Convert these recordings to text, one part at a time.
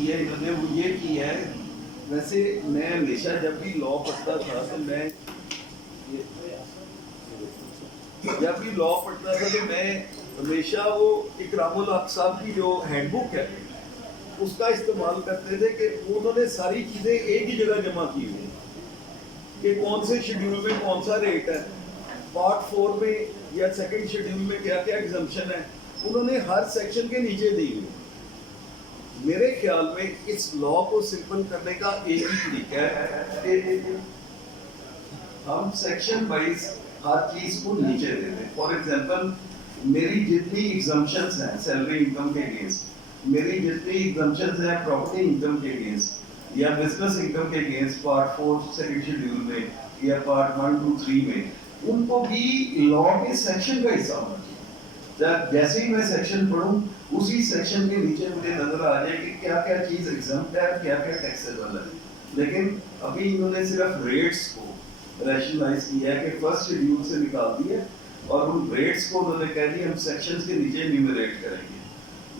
کی ہے انہوں نے وہ یہ کی ہے. ویسے میں ہمیشہ جب بھی لا پڑھتا تھا تو میں ہمیشہ وہ اکرام الحق صاحب کی جو ہینڈ بک ہے اس کا استعمال کرتے تھے کہ انہوں نے ساری چیزیں ایک ہی جگہ جمع کی ہوئی کہ کون سے شیڈیول میں کون سا ریٹ ہے, پارٹ 4 میں یا سیکنڈ شیڈیول میں کیا کیا ایگزمپشن ہے, انہوں نے ہر سیکشن کے نیچے دی ہوئی. میرے خیال میں اس لا کو سمپل کرنے کا ایک ہی طریقہ ہے کہ ہم سیکشن وائز ہر چیز کو نیچے دے دیں. فار ایگزامپل میری جتنی ایگزمپشنز ہیں سیلری انکم کے اگینسٹ, میری جتنی ایگزمپشنز ہیں پراپرٹی انکم کے اگینسٹ یا بزنس انکم کے اگینسٹ پارٹ 4 سیکنڈ شیڈیول میں یا پارٹ 1 2 3 میں, ان کو بھی لا کے سیکشن کا حصہ ہونا چاہیے. جیسے ہی میں سیکشن پڑھوں اسی سیکشن کے نیچے مجھے نظر آ جائے کہ کیا کیا چیز ایگزمپٹ ہے, کیا کیا ٹیکسیبل ہے. لیکن ابھی انہوں نے صرف ریٹس کو ریشنلائز کیا ہے کہ فرسٹ شیڈیول سے نکال دیا اور ان ریٹس کو انہوں نے کہہ دیا ہم سیکشنز کے نیچے نیومریٹ کریں گے.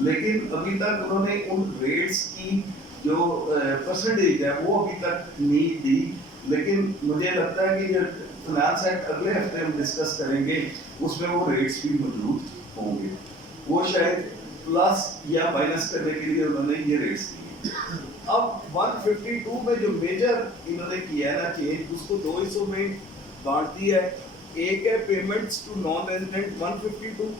لیکن ابھی تک انہوں نے ان ریٹس کی جو پرسنٹیج ہے وہ ابھی تک نہیں دی. لیکن مجھے لگتا ہے کہ جو فائنانس ایکٹ اگلے ہفتے ہم ڈسکس کریں گے اس میں وہ ریٹس بھی موجود ہوں گے. وہ شاید پلس یا مائنس کرنے کے لیے انہوں نے یہ ریٹس دی. اب 152 میں جو میجر انہوں نے کیا ہے نا چینج, اس کو دو حصوں میں بانٹ دیا ہے. ایک ہے پیمنٹس ٹو نان ریزیڈنٹ 152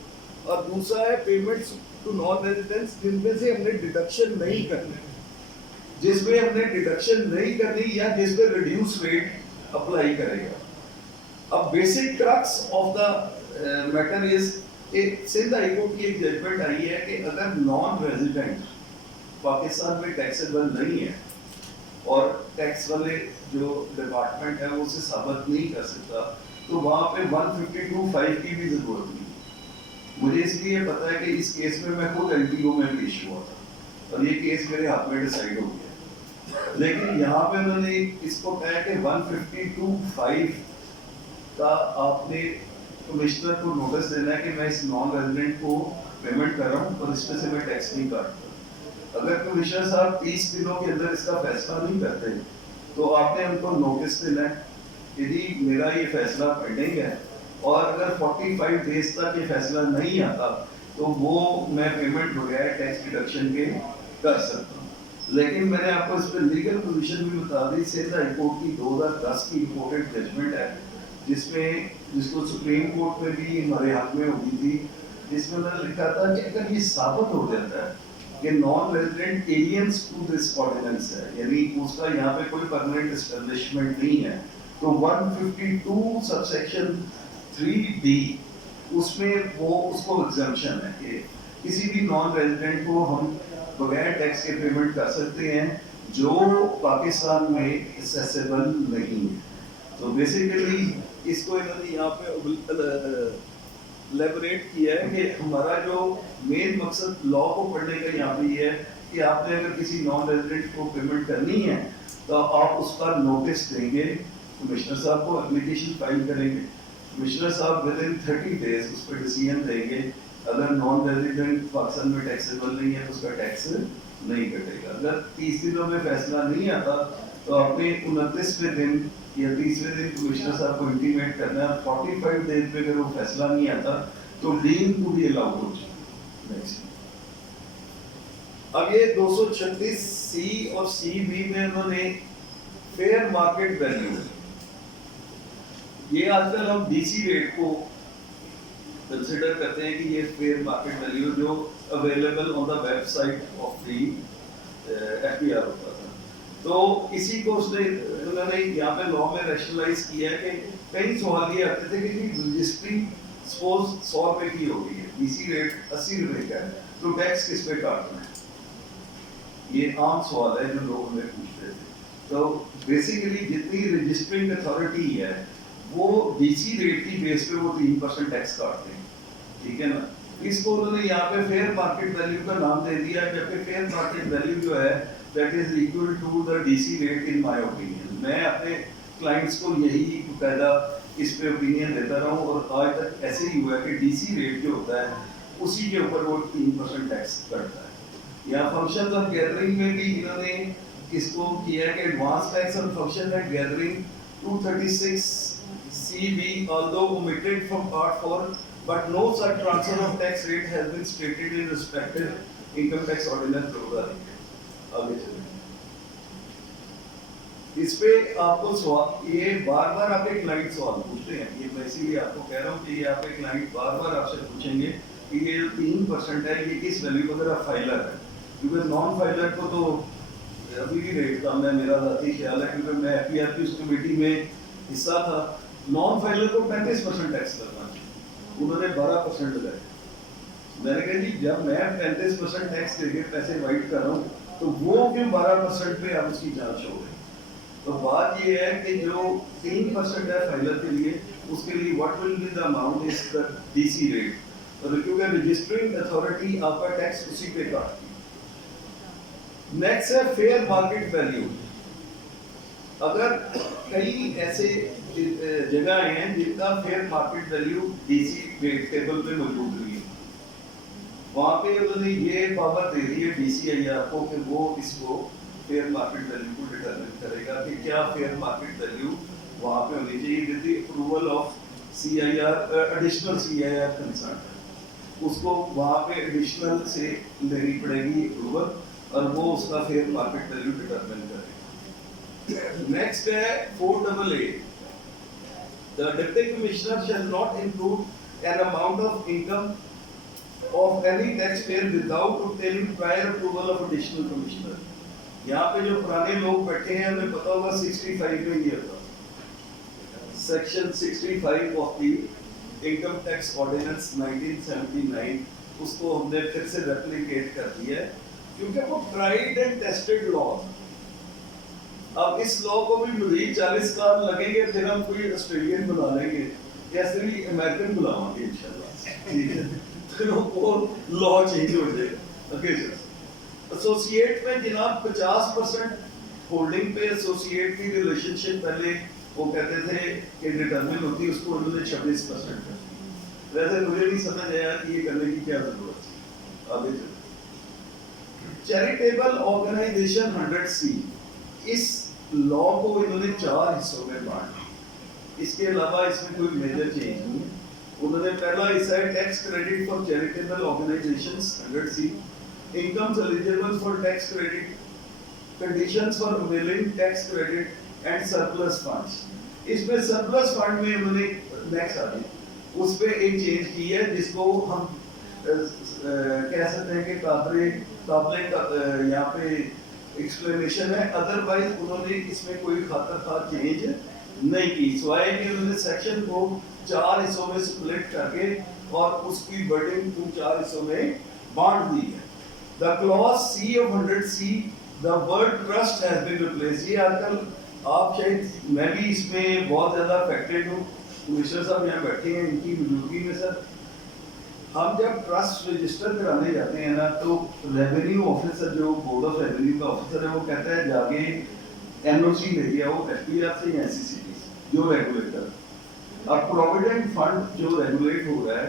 اور دوسرا ہے پیمنٹس ٹو نان ریزیڈنٹس جن میں سے ہم نے ڈیڈکشن نہیں کرنی, جس میں ہم نے ڈیڈکشن نہیں کرنی یا جس میں ریڈیوس ریٹ اپلائی کرے گا. اب basic crux of the matter is کہ سندھ ہائی کورٹ کی ایک ججمنٹ آئی ہے کہ اگر نان ریزیڈنٹ پاکستان میں ٹیکسیبل نہیں ہے اور ٹیکس والے جو ڈپارٹمنٹ ہے وہ اسے ثابت نہیں کر سکتا تو وہاں پہ 152(5) کی بھی ضرورت نہیں. مجھے اس لیے پتا ہے کہ اس کیس میں خود LTO میں پیش ہوا تھا اور یہ کیس میرے ہاتھ میں ڈیسائیڈ ہو گیا. لیکن یہاں پہ انہوں نے اس کو کہا کہ 152(5) کا آپ نے کمشنر کو نوٹس دینا ہے کہ میں اس نان ریزیڈنٹ کو پیمنٹ کر رہا ہوں اور اس میں سے میں ٹیکس نہیں کاٹتا. اگر کمشنر صاحب 30 دنوں کے اندر اس کا فیصلہ نہیں کرتے تو آپ نے ان کو نوٹس دینا ہے کہ جی میرا یہ فیصلہ پینڈنگ ہے, اور اگر 45 ڈیز تک یہ فیصلہ نہیں آتا تو وہ میں پیمنٹ بغیر ٹیکس ڈیڈکشن کے کر سکتا ہوں. لیکن میں نے آپ کو اس پہ لیگل پوزیشن بھی بتا دی. سندھ ہائی کورٹ کی 2010 کی امپورٹڈ ججمنٹ ہے جس کو سپریم کورٹ میں بھی ہمارے حق میں ہوئی تھی, جس میں انہوں نے لکھا تھا کہ اگر یہ ثابت ہو جاتا ہے کہ non resident aliens to this ordinance ہے, یعنی اس کا یہاں پہ کوئی پرماننٹ اسٹیبلشمنٹ نہیں ہے, تو 152 سب سیکشن 3D اس میں وہ اس کو ایگزمپشن ہے کہ کسی بھی نان ریزیڈنٹ کو ہم بغیر ٹیکس کے پیمنٹ کر سکتے ہیں جو پاکستان میں اسیسیبل نہیں ہے. تو بیسیکلی اس کو انہوں نے یہاں پہ لیبریٹ کیا ہے کہ ہمارا جو مین مقصد لا کو پڑھنے کا یہاں پہ یہ ہے کہ آپ نے اگر کسی نان ریزیڈنٹ کو پیمنٹ کرنی ہے تو آپ اس کا نوٹس دیں گے کمشنر صاحب کو, اپلیکیشن فائل کریں گے, کمشنر صاحب ود ان 30 days اس پہ ڈیسیژن دیں گے. اگر نان ریزیڈنٹ پاکستان میں ٹیکسیبل نہیں ہے تو اس کا ٹیکس نہیں کٹے گا. اگر 30 دنوں میں فیصلہ نہیں آتا تو آپ نے 29ویں دن یا 30ویں دن کمشنر صاحب کو انٹیمیٹ کرنا ہے. 45 days پہ اگر وہ فیصلہ نہیں آتا تو لین کو بھی الاؤ ہو جائے. اب یہ 236C اور CB میں انہوں نے فیئر مارکیٹ ویلیو, یہ آج کل ہم DC ریٹ کو کنسیڈر کرتے ہیں کہ یہ فیئر مارکیٹ ویلیو جو available on the website of the FBR ہوتا تھا. تو اسی کو اس نے انہوں نے یہاں پہ لا میں ریشنلائز کیا ہے کہ کئی سوال یہ آتے تھے کہ رجسٹری سپوز 100 روپے کی ہو گئی ہے, DC ریٹ 80 روپے کا ہے, تو ٹیکس کس پہ کاٹنا ہے؟ یہ عام سوال ہے جو لوگ ہمیں پوچھتے تھے. تو بیسیکلی جتنی رجسٹرنگ اتھارٹی ہے وہ DC ریٹ کی بیس پہ وہ 3% ٹیکس کاٹتے ہیں, ٹھیک ہے نا. اس کو انہوں نے یہاں پہ فیئر مارکیٹ ویلیو کا نام دے دیا, جبکہ فیئر مارکیٹ ویلیو جو ہے that is equal to the DC rate in my opinion. میں اپنے کلائنٹس کو یہی قاعدہ اس پہ اوپینین دیتا رہا ہوں اور آج تک ایسے ہی ہوا ہے کہ DC ریٹ جو ہوتا ہے اسی کے اوپر وہ 3% ٹیکس کرتا ہے. या फंक्शंस ऑफ गैदरिंग में भी इन्होंने इसको किया है कि advance tax on function and gathering 236 CB although omitted from part 4 but no such transfer of tax rate has been stated in respective income tax ordinance होगा। आगे चलें, इस पे आपको सवाल, ये बार बार आपके क्लाइंट सवाल पूछते हैं, ये मैं इसीलिए आपको कह रहा हूँ कि ये आपके क्लाइंट बार बार आपसे पूछेंगे कि ये 3% है ये किस वैल्यू पर अगर फाइलर है, क्योंकि नॉन फाइलर को तो अभी भी रेट कम है, मेरा ज़ाती ख्याल है, क्योंकि मैं FPR उस कमेटी में हिस्सा था, नॉन फाइलर को 35% टैक्स लगना चाहिए, उन्होंने 12% लगाया। मैंने कहा जी जब मैं 35% टैक्स देके पैसे वाइट कर रहा हूँ तो वो क्यों 12% पे आप उसकी जांच हो गई। तो बात ये है कि जो 3% है फाइलर के लिए, उसके लिए what will be the amount is the DC rate, और क्योंकि रजिस्टरिंग अथॉरिटी आपका टैक्स उसी पे काटती है। नेक्स्ट है फेयर मार्केट वैल्यू। अगर कई ऐसे जगह हैं जिनका fair market value DC rate table पे मौजूद नहीं है, वहाँ पे उन्होंने ये पावर दे दी है DCIR को कि वो इसको फेयर मार्केट वैल्यू को डिटरमिन करेगा कि क्या फेयर मार्केट वैल्यू वहाँ पे होनी चाहिए with the approval of CIR, additional CIR concern, उसको वहाँ पे एडिशनल से लेनी पड़ेगी अप्रूवल और वो उसका फेयर मार्केट वैल्यू डिटरमिन करेगा। नेक्स्ट है 4AA, the deputy commissioner shall not include an amount of income of any taxpayer without obtaining prior approval of additional commissioner। यहाँ पे जो पुराने लोग बैठे हैं हमें पता होगा 65 में ये था, section 65 of the income tax ordinance 1979, उसको हमने फिर से रेप्लिकेट कर दिया है क्योंकि वो ट्राइड एंड टेस्टेड लॉ। अब इस लॉ को भी मजीद 40 साल लगेंगे, फिर हम कोई ऑस्ट्रेलियन बना लेंगे या फिर अमेरिकन बुलावांगे इंशाल्लाह, ठीक है, वो लॉ चेंज हो जाएगा। ओके सर, एसोसिएट में जनाब 50% होल्डिंग पे एसोसिएट की रिलेशनशिप पहले वो कहते थे कि डिटरमिन होती है, उसको उन्होंने 26% कर दी। वैसे मुझे नहीं समझ आया कि ये करने की क्या जरूरत थी। आगे चलो, चैरिटेबल ऑर्गेनाइजेशन 100C, इस लॉ को इन्होंने 4 हिस्सों में बांटा, इसके अलावा इसमें कोई मेजर चेंज नहीं है। उन्होंने पहला हिस्सा है tax credit for charitable organisations 100C, incomes eligible for tax credit, conditions for availing tax credit and surplus funds. इसमें सरप्लस फंड में उन्होंने नेक्स्ट आ गई उस पे एक चेंज की है जिसको हम कह सकते हैं कि काबिले यहाँ पे एक्सप्लेनेशन है, अदरवाइज उन्होंने इसमें कोई खातर खा चेंज नहीं की, सिवाय कि उन्होंने सेक्शन को 4 हिस्सों में स्प्लिट करके और उसकी वर्डिंग को 4 हिस्सों में बांट दी है। The clause C of 100C, the word trust has been replaced. ये आजकल आप शायद, मैं भी इसमें बहुत ज्यादा अफेक्टेड हूँ, कमिश्नर साहब यहाँ बैठे हैं, इनकी मौजूदगी में सर, हम जब ट्रस्ट रजिस्टर कराने जाते हैं ना तो रेवेन्यू ऑफिसर, जो बोर्ड ऑफ रेवेन्यू का ऑफिसर है, वो कहता है जाके NOC लेके आओ FPR से या SCCT से, जो रेगुलेटर। और प्रोविडेंट फंड जो रेगुलेट हो रहा है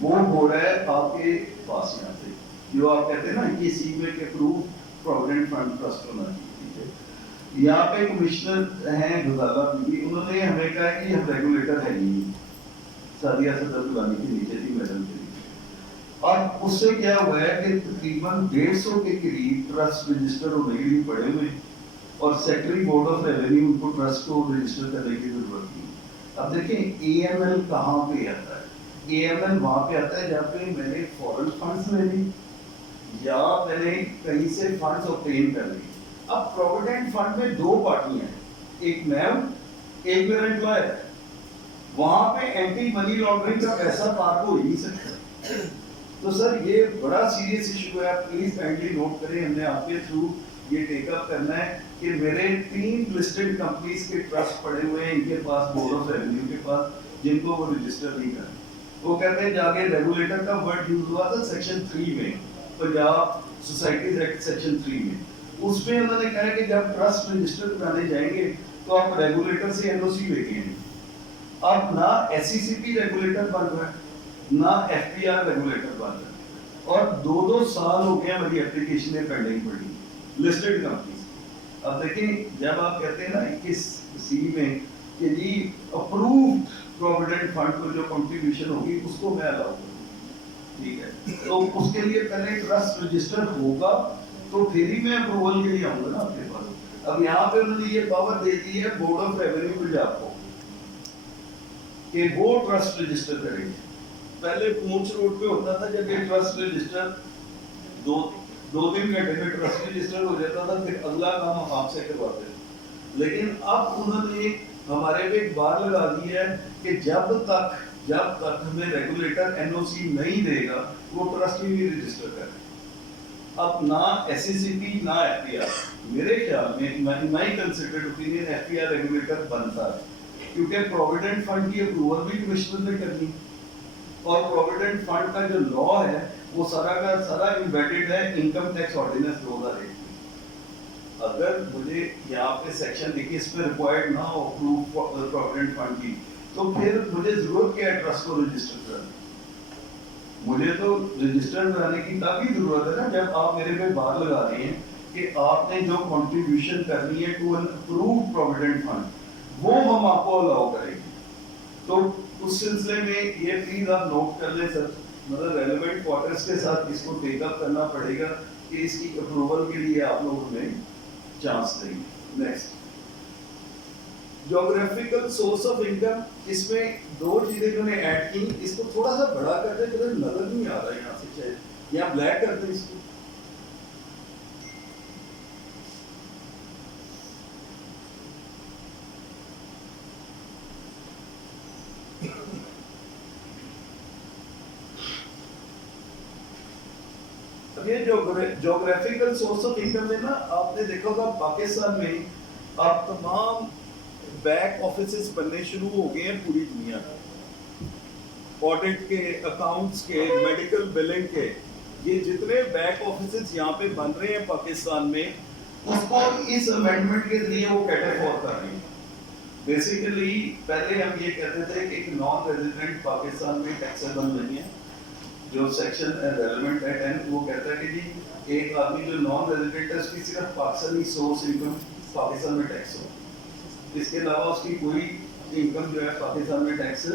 वो हो रहा है आपके पास यहाँ से, जो आप कहते हैं ना कि CBA के अप्रूव प्रोविडेंट फंड ट्रस्ट होना चाहिए। यहाँ पे कमिश्नर हैं गुजाला बीबी, उन्होंने हमें कहा कि हम रेगुलेटर है नहीं, सादिया सदर दुलानी के नीचे थी मैडम के नीचे, और उससे क्या हुआ है कि तकरीबन 150 के करीब ट्रस्ट रजिस्टर होने के लिए पड़े हुए, और सेक्रेटरी बोर्ड ऑफ रेवेन्यू उनको ट्रस्ट को रजिस्टर करने की जरूरत नहीं। अब देखें AML कहाँ पे आता है, AML वहाँ पे आता है जहाँ पे मैंने फॉरेन फंड्स ले ली या मैंने कहीं से फंड्स ऑब्टेन कर ली। अब प्रोविडेंट फंड में 2 पार्टियां हैं, एक मैं हूँ, एक मेरा एम्प्लॉयर है, वहाँ पे एंटी मनी लॉन्ड्रिंग का पैसा पार हो ही नहीं सकता। तो सर ये बड़ा सीरियस इशू है, आप प्लीज काइंडली नोट करें, हमने आपके थ्रू ये टेकअप करना है कि मेरे 3 लिस्टेड कंपनीज के ट्रस्ट पड़े हुए हैं इनके पास, बोर्ड ऑफ रेवेन्यू के पास, जिनको वो रजिस्टर नहीं कर। वो कहते हैं जाके रेगुलेटर का वर्ड यूज हुआ था सेक्शन 3 में, पंजाब सोसाइटीज एक्ट सेक्शन 3 में, उसमें उन्होंने कहा कि जब ट्रस्ट रजिस्टर कराने जाएंगे तो आप रेगुलेटर से NOC लेके आएंगे। अब ना SCCP रेगुलेटर बन रहा है, ना FPR रेगुलेटर बन रहा है, اور 2 سال ہو گیا میری اپلیکیشنیں پینڈنگ پڑی لسٹڈ کمپنیز. اب دیکھیں جب آپ کہتے ہیں نا 21 میں کہ جی اپرووڈ پروویڈنٹ فنڈ کو جو کنٹریبیوشن ہوگی اس کو میں الاؤ کروں, ٹھیک ہے, تو اس کے لیے پہلے ٹرسٹ رجسٹر ہوگا تو پھر ہی میں اپروول کے لیے آؤں گا نا آپ کے پاس. اب یہاں پہ انہوں نے یہ پاور دے دی ہے بورڈ آف ریونیو پنجاب کو کہ وہ ٹرسٹ رجسٹر کریں گے. پہلے پونچھ روڈ پہ ہوتا تھا جب یہ ٹرسٹ رجسٹر 2-3 گھنٹے میں ٹرسٹ رجسٹر ہو جاتا تھا, پھر اگلا کام ہم آپ سے کرواتے تھے. لیکن اب انہوں نے ہمارے پہ ایک بار لگا دی ہے کہ جب تک ہمیں ریگولیٹر این او سی نہیں دے گا وہ ٹرسٹ ہی نہیں رجسٹر کرے. اب نہ ایس سی سی پی نہ ایف پی آر, میرے خیال میں my considered opinion F P R regulator بنتا ہے, کیونکہ پروویڈنٹ فنڈ کی اپروول بھی کمشنر نے کرنی, اور پروویڈنٹ فنڈ کا جو لا ہے وہ سارا کا سارا امبیڈڈ ہے انکم ٹیکس آرڈیننس 2001 میں. اگر مجھے یہاں پہ سیکشن 21 میں ریکوائرڈ نہ ہو پروویڈنٹ فنڈ کی, تو پھر مجھے ضرورت کیا ہے ٹرسٹ کو رجسٹر کرنے. مجھے تو رجسٹر کرانے کی تبھی ضرورت ہے نا جب آپ میرے پہ بار لگا رہے ہیں کہ آپ نے جو کنٹریبیوشن کرنی ہے to an approved provident fund وہ ہم آپ کو الاؤ کریں گے. تو اس سلسلے میں یہ پلیز آپ نوٹ کر لیں سر, مطلب ریلیونٹ کوارٹرز کے ساتھ اس کو ٹیک اپ کرنا پڑے گا کہ اس کی اپروول کے لیے آپ لوگ ہمیں چانس دیں گے. Next geographical source of income, اس میں 2 چیزیں جو نے ایڈ کی, اس کو تھوڑا سا بڑا کر دیں, مجھے نظر نہیں آ رہا یہاں سے, شاید یہاں بلیک کر دیں اس کو. یہ جیوگرافیکل سورس آف انکم میں نا آپ نے دیکھا ہوگا پاکستان میں آپ تمام بیک آفیسز بننے شروع ہو گئے ہیں پوری دنیا میں, آڈٹ کے, اکاؤنٹس کے, میڈیکل بلنگ کے, یہ جتنے بیک آفیسز یہاں پہ بن رہے ہیں پاکستان میں اس کو اس امینڈمنٹ کے ذریعے وہ کیٹیگور کر رہے ہیں. بیسیکلی پہلے ہم یہ کہتے تھے کہ ایک نان ریزیڈنٹ پاکستان میں ٹیکسیبل نہیں ہے, جو سیکشن ریلیونٹ ہے 10 وہ کہتا ہے کہ جی ایک آدمی جو نان ریزیڈنٹ ہے اس کی صرف پاکستانی سورس انکم پاکستان میں ٹیکس ہو, اس کے علاوہ اس کی کوئی انکم جو ہے پاکستان میں ٹیکس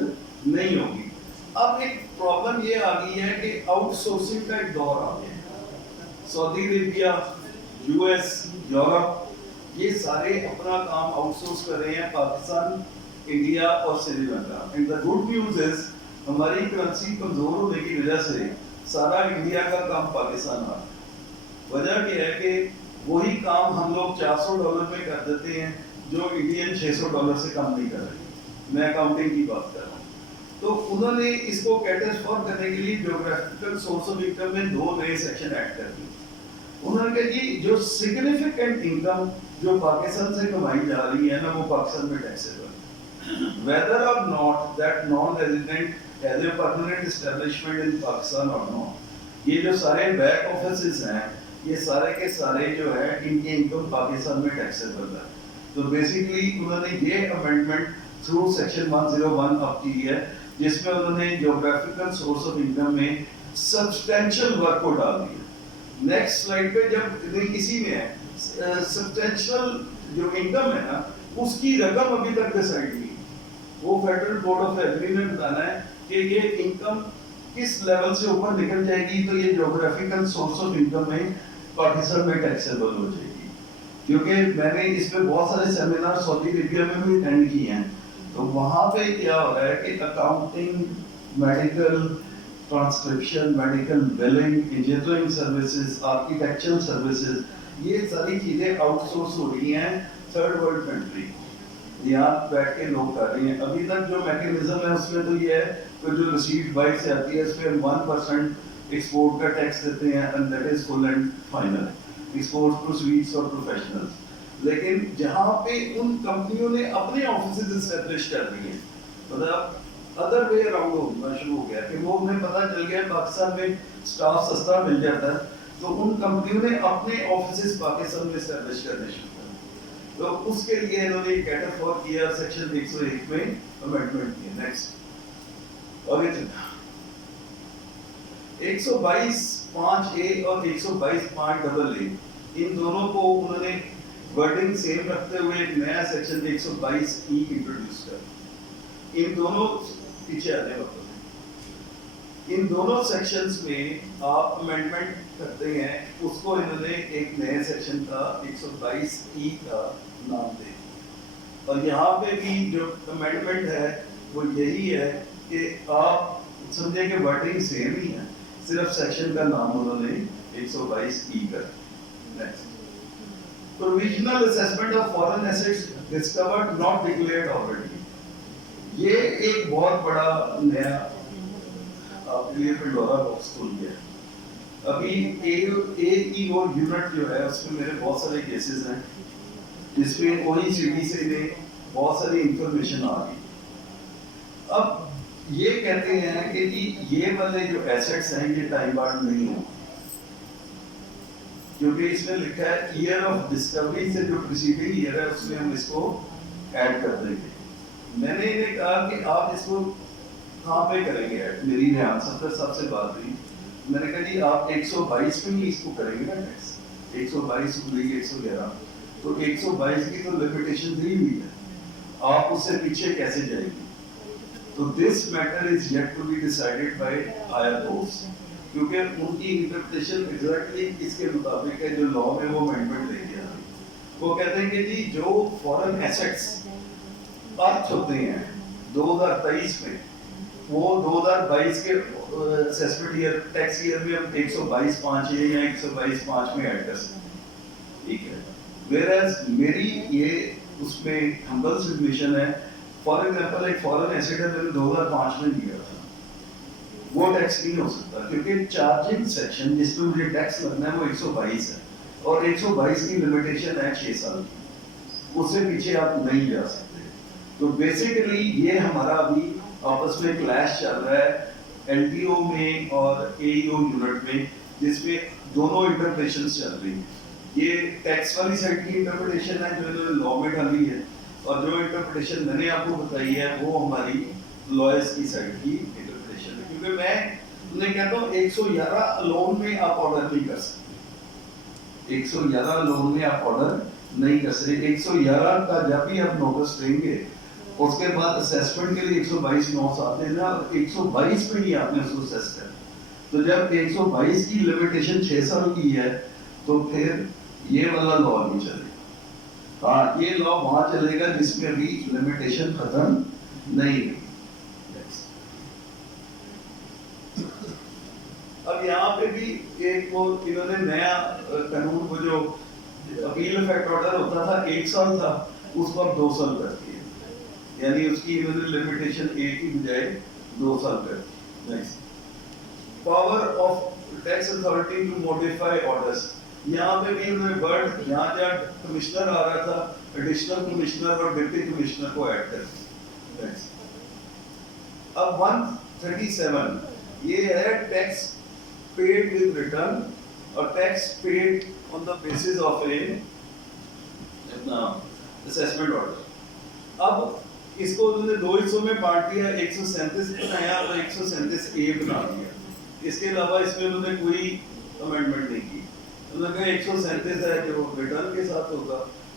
نہیں ہوگی. اب ایک پرابلم یہ آ گئی ہے کہ آؤٹ سورسنگ کا ایک دور آ گیا ہے. سعودی عربیہ, یو ایس, یورپ, یہ سارے اپنا کام آؤٹ سورس کر رہے ہیں پاکستان, انڈیا اور Sri Lanka. And the good news is ہماری کرنسی کمزور ہونے کی وجہ سے سارا انڈیا کا کام پاکستان آ رہا ہے. وجہ کیا ہے کہ وہی کام ہم لوگ $400 میں کر دیتے ہیں جو انڈین $600 سے کم نہیں کر رہے. میں اکاؤنٹنگ کی بات کر رہا ہوں. تو انہوں نے اس کو کیٹیگور کرنے کے لیے جیوگرافیکل سورس آف انکم میں 2 نئے سیکشن ایڈ کر دیے. انہوں نے کہا جی جو سگنیفیکنٹ انکم جو پاکستان سے کمائی جا رہی ہے نا وہ پاکستان میں ٹیکسیبل ہے, whether or not that non-resident has a permanent establishment in Pakistan or not. یہ جو سارے بیک آفیسز ہیں یہ سارے کے سارے جو ہے ان کی انکم پاکستان میں ٹیکسیبل ہے. تو بیسیکلی انہوں نے یہ امینڈمنٹ تھرو سیکشن 101 اب کی ہے جس میں انہوں نے جیوگرافیکل سورس آف انکم میں سبسٹینشل ورک کو ڈال دیا. نیکسٹ سلائڈ پہ جب اسی میں ہے سبسٹینشل جو انکم ہے نا اس کی رقم ابھی تک ڈیسائیڈ نہیں, وہ فیڈرل بورڈ آف ریونیو نے بتانا ہے کہ یہ انکم کس لیول سے اوپر نکل جائے گی تو یہ جیوگرافیکل سورس آف انکم میں پاکستان میں ٹیکسیبل ہو جائے گی. کیونکہ میں نے اس پہ بہت سارے سیمینار سعودی عربیہ میں بھی اٹینڈ کیے ہیں, تو وہاں پہ کیا ہو رہا ہے کہ accounting, medical, transcription, medical billing, engineering services, architectural services, یہ ساری چیزیں آؤٹ سورس ہو رہی ہیں تھرڈ ورلڈ کنٹری. یہاں بیٹھ کے لوگ کر رہے ہیں. ابھی تک جو میکینزم ہے اس میں تو یہ ہے کہ جو ریسیٹ باہر سے آتی ہے اس پہ 1% ایکسپورٹ کا ٹیکس دیتے ہیں, and that is full and final export to sweets اور پروفیشنلز. لیکن جہاں پہ ان کمپنیوں نے اپنے آفیسز اسٹیبلش کر دیے, مطلب ادر وے اراؤنڈ ہونا شروع ہو گیا کہ وہ انہیں پتہ چل گیا پاکستان میں اسٹاف سستا مل جاتا ہے, تو ان کمپنیوں نے اپنے آفیسز پاکستان میں اسٹیبلش کرنے شروع کر. تو اس کے لیے انہوں نے کیٹیگور کیا سیکشن 101 میں امینڈمنٹ کیا. نیکسٹ آگے چلتا 122 5A और 122.AA इन दोनों को उन्होंने वर्डिंग सेम रखते हुए एक नया सेक्शन 122E इंट्रोड्यूस कर। इन दोनों पीछे आने वाले इन दोनों सेक्शंस में आप अमेंडमेंट करते हैं, उसको इन्होंने एक नए सेक्शन का 122E का नाम दे। और यहाँ पे भी जो अमेंडमेंट है वो यही है कि आप समझे कि वर्डिंग सेम ही है, सिर्फ सेक्शन का नाम उन्होंने 122E कर। Next, provisional assessment of foreign assets discovered not declared already. ये एक बहुत बड़ा नया आपके लिए पेंडोरा बॉक्स खोल गया। अभी AEO यूनिट जो है उसमें मेरे बहुत सारे केसेस हैं जिसमें OECD से इन्हें बहुत सारी इंफॉर्मेशन आ गई। अब ये कहते हैं कि जी ये वाले जो एसेट्स हैं ये टाइम बाउंड नहीं हो, क्योंकि इसमें लिखा है ईयर ऑफ डिस्कवरी से जो प्रीसीडिंग ईयर है उसमें हम इसको ऐड कर देंगे। मैंने इन्हें कहा कि आप इसको कहाँ पे करेंगे ऐड। मेरी ध्यान सफर सबसे बात हुई, मैंने कहा जी आप 122 में ही इसको करेंगे ना टैक्स, 122 हुई 111, तो 122 की तो लिमिटेशन दी हुई है, आप उससे पीछे कैसे जाएंगे। तो this matter is yet to be decided by higher courts, क्योंकि उनकी इंटरप्रिटेशन एग्जैक्टली इसके मुताबिक है जो लॉ में वो अमेंडमेंट लेके आ रही। वो कहते हैं कि जी जो फॉरेन एसेट्स अर्थ होते हैं 2023 में, वो 2022 के असेसमेंट ईयर टैक्स ईयर में हम 122.5 या 122.5 में ऐड कर सकते हैं, ठीक है। वेयरएज मेरी ये उसमें हम्बल सबमिशन है, फॉर एग्जांपल एक फॉरेन एसेट है मैंने 2005 में लिया था, वो टैक्स नहीं हो सकता क्योंकि चार्जिंग सेक्शन जिसमें मुझे टैक्स लगना है वो 122 है और 122 की लिमिटेशन है 6 साल की, उससे पीछे आप नहीं जा सकते। तो बेसिकली ये हमारा अभी आपस में क्लैश चल रहा है LTO में और AEO यूनिट में, जिसमें दोनों इंटरप्रिटेशंस चल रही हैं। ये टैक्स वाली साइड की इंटरप्रिटेशन है जो इन्होंने लॉ में डाली है, और जो इंटरप्रिटेशन मैंने आपको बताई है वो हमारी लॉयर्स की साइड की इंटरप्रिटेशन है। क्योंकि मैं कहता हूँ 111 लोन में आप ऑर्डर नहीं कर सकते, 111 लोन में आप ऑर्डर नहीं कर सकते। 111 का जब भी आप नोटिस देंगे उसके बाद असेसमेंट के लिए 122 नोट्स आते हैं ना, 122 पे ही आपने उसको असेस करना। तो जब 122 की लिमिटेशन 6 साल की है तो फिर ये वाला लॉ नहीं चलेगा। हाँ, ये लॉ वहां चलेगा जिसमें भी लिमिटेशन खत्म नहीं है। अब यहाँ पे भी एक वो इन्होंने नया कानून, वो जो अपील इफेक्ट ऑर्डर होता था 1 साल था, उसको अब 2 साल कर दिया, यानी उसकी इन्होंने लिमिटेशन 1 की बजाय 2 साल कर दी। Next, power of tax authority to modify orders. यहाँ पे भी उन्होंने वर्ड यहाँ जहाँ कमिश्नर आ रहा था एडिशनल कमिश्नर और डिप्टी कमिश्नर को ऐड कर दिया। अब 137 ये है टैक्स पेड विद रिटर्न और tax paid on the basis of A assessment order. अब इसको उन्होंने 2 हिस्सों में बांट दिया, 137 बनाया और 137A बना दिया। इसके अलावा इसमें उन्होंने कोई अमेंडमेंट नहीं की। उन्होंने कहा 137 है जो रिटर्न के साथ होगा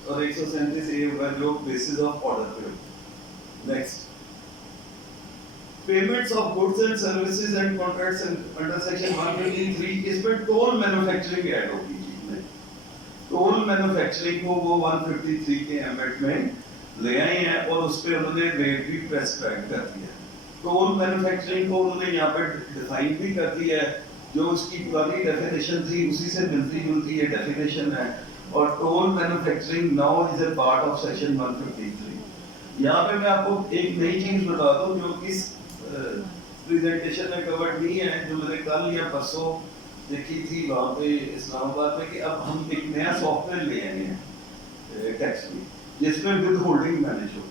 और 137A होगा जो बेसिस ऑफ ऑर्डर पे होगा। Next, payments of goods and services and contracts under section 153, इसमें टोल मैन्युफैक्चरिंग ऐड होगी। टोल मैन्युफैक्चरिंग को वो 153 के एम्बेड में ले आए हैं और उस पे उन्होंने रेट भी प्रेस्क्राइब कर दिया। टोल मैन्युफैक्चरिंग को उन्होंने यहाँ पे डिफाइन भी कर दिया है, जो उसकी पुरानी डेफिनेशन थी उसी से मिलती जुलती ये डेफिनेशन है। और toll manufacturing now is a part of section 153। यहाँ पे मैं आपको एक नई चीज बता दूं जो इस प्रेजेंटेशन में कवर्ड नहीं है, जो मैंने कल या परसों देखी थी वहाँ पे इस्लामाबाद में, कि अब हम एक नया सॉफ्टवेयर ले आए हैं टैक्स में जिसमें विद होल्डिंग मैनेज हो।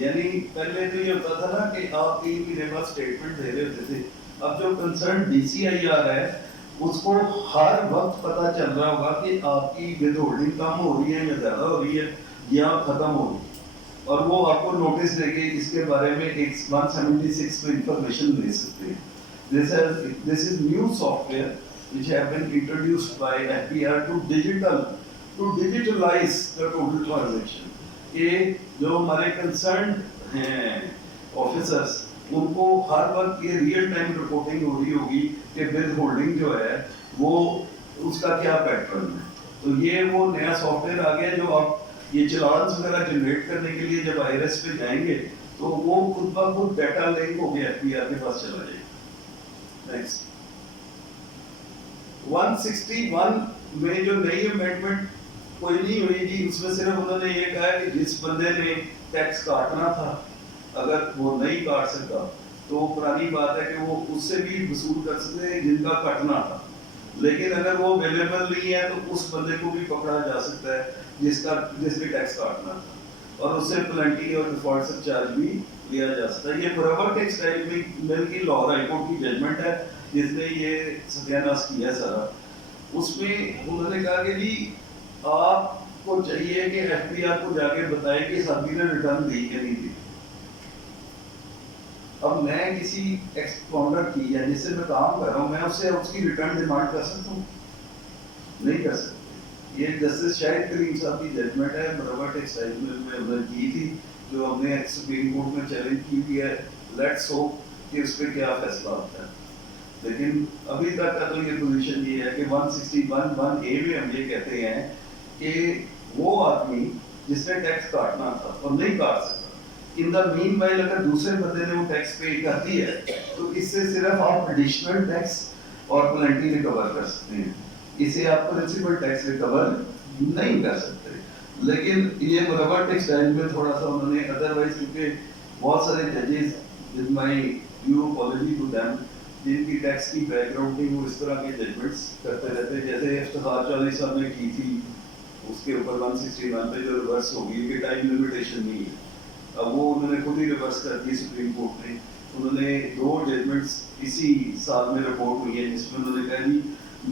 यानी पहले तो ये होता था ना कि आप 3 महीने बाद स्टेटमेंट दे रहे होते थे, अब जो कंसर्न DCIR है उसको हर वक्त पता चल रहा होगा कि आपकी विद होल्डिंग कम हो रही है या ज्यादा हो रही है या खत्म हो रही है, और वो आपको नोटिस देके इसके बारे में 176 में इंफॉर्मेशन ले सकते हैं। This is new software which have been introduced by FPR to digitalize the total transaction. कि जो हमारे concerned हैं officers, उनको हर वक्त ये रियल टाइम रिपोर्टिंग हो रही होगी कि विद होल्डिंग जो है वो उसका क्या पैटर्न है। तो ये वो नया सॉफ्टवेयर आ गया जो आप ये चलान वगैरह जनरेट करने के लिए जब IRS पे जाएंगे तो वो खुद ब खुद डाटा लिंक हो गया FPR के पास चला जाएगा। नेक्स्ट 161 में जो नई अमेंडमेंट कोई नहीं हुई थी, उसमें सिर्फ उन्होंने ये कहा कि जिस बंदे ने टैक्स काटना था अगर वो नहीं काट सका तो पुरानी बात है कि वो उससे भी वसूल कर सकते हैं जिनका कटना था, लेकिन अगर वो अवेलेबल नहीं है तो उस बंदे को भी पकड़ा जा सकता है जिसने टैक्स काटना था और उससे पेनल्टी और डिफॉल्ट सरचार्ज भी लिया जा सकता है। ये फॉरएवर टैक्स टाइप मिल की लाहौर हाई कोर्ट की जजमेंट है जिसने ये सत्यानाश किया सारा। उसमें उन्होंने कहा कि जी आपको चाहिए कि FPR को जाके बताए कि इस आदमी ने रिटर्न दी कि नहीं दी। अब मैं किसी एक्सपाउंडर की या जिससे मैं काम कर रहा हूँ मैं उससे उसकी रिटर्न डिमांड कर सकता हूँ? नहीं कर सकते। ये जस्टिस शाहिद करीम साहब की जजमेंट है फॉरएवर टैक्स टाइप में उन्होंने की थी जो हमने सुप्रीम कोर्ट में चैलेंज की हुई है। लेट्स होप कि उस पर क्या फैसला आता है। लेकिन अभी तक का तो ये पोजीशन ये है कि 161(1)(a) में हम ये कहते हैं कि वो आदमी जिसने टैक्स काटना था और नहीं काट सका, इन द मीनवाइल अगर दूसरे बंदे ने वो टैक्स पे कर दिया है तो इससे सिर्फ आप एडिशनल टैक्स और पेनल्टी रिकवर कर सकते हैं, इसे आप प्रिंसिपल टैक्स रिकवर नहीं कर सकते। लेकिन ये फॉरएवर टैक्स टाइम में थोड़ा सा उन्होंने अदरवाइज क्योंकि बहुत सारे जजेस with my due apology to them जिनकी टैक्स की बैकग्राउंडिंग वो इस तरह के जजमेंट्स करते रहते हैं, जैसे इफ्तिखार चौधरी साहब ने की थी उसके ऊपर 161 पे जो रिवर्स होगी कि टाइम लिमिटेशन नहीं है। अब वो उन्होंने खुद ही रिवर्स कर दी सुप्रीम कोर्ट ने। उन्होंने 2 जजमेंट्स इसी साल में रिपोर्ट हुई है जिसमें उन्होंने कहा कि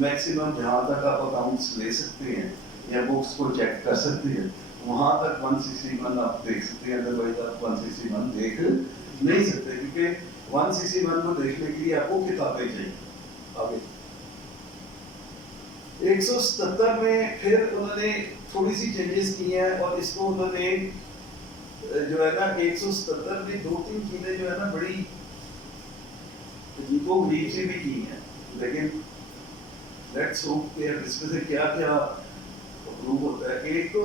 मैक्सिमम जहाँ तक आप अकाउंट्स ले सकते हैं या बुक्स को चेक कर सकते हैं वहाँ तक 161 आप देख सकते हैं, अदरवाइज आप 161 देख नहीं सकते क्योंकि 161 को देखने के लिए आपको किताबें चाहिए। आगे 177 में फिर उन्होंने थोड़ी सी चेंजेस की हैं और इसको उन्होंने जो है ना 177 में 2-3 चीजें जो है ना बड़ी अजीबो गरीब सी भी की हैं, लेकिन लेट्स होप कि इसमें से क्या क्या अप्रूव होता है। एक तो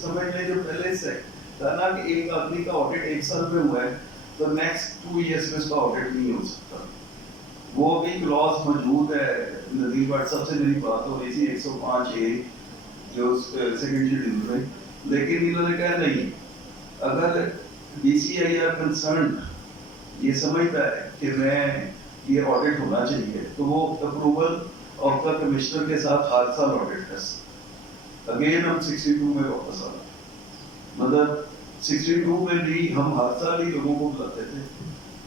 समझ लें जो पहले से था ना कि एक आदमी का ऑडिट 1 साल में हुआ है तो नेक्स्ट 2 इयर्स में उसका ऑडिट नहीं हो सकता। वो भी क्लॉज मौजूद है। नदीर भट्ट साहब से मेरी बात हो रही थी 105(a) जो सेकंड शेड्यूल में, लेकिन इन्होंने कहा नहीं, अगर DCIR कंसर्न ये समझता है कि मैं ये ऑडिट होना चाहिए तो वो अप्रूवल ऑफ द कमिश्नर के साथ हर साल ऑडिट कर सकते। अगेन हम 62 में वापस आ गए, मतलब 62 में भी हम हर साल ही लोगों को बुलाते थे।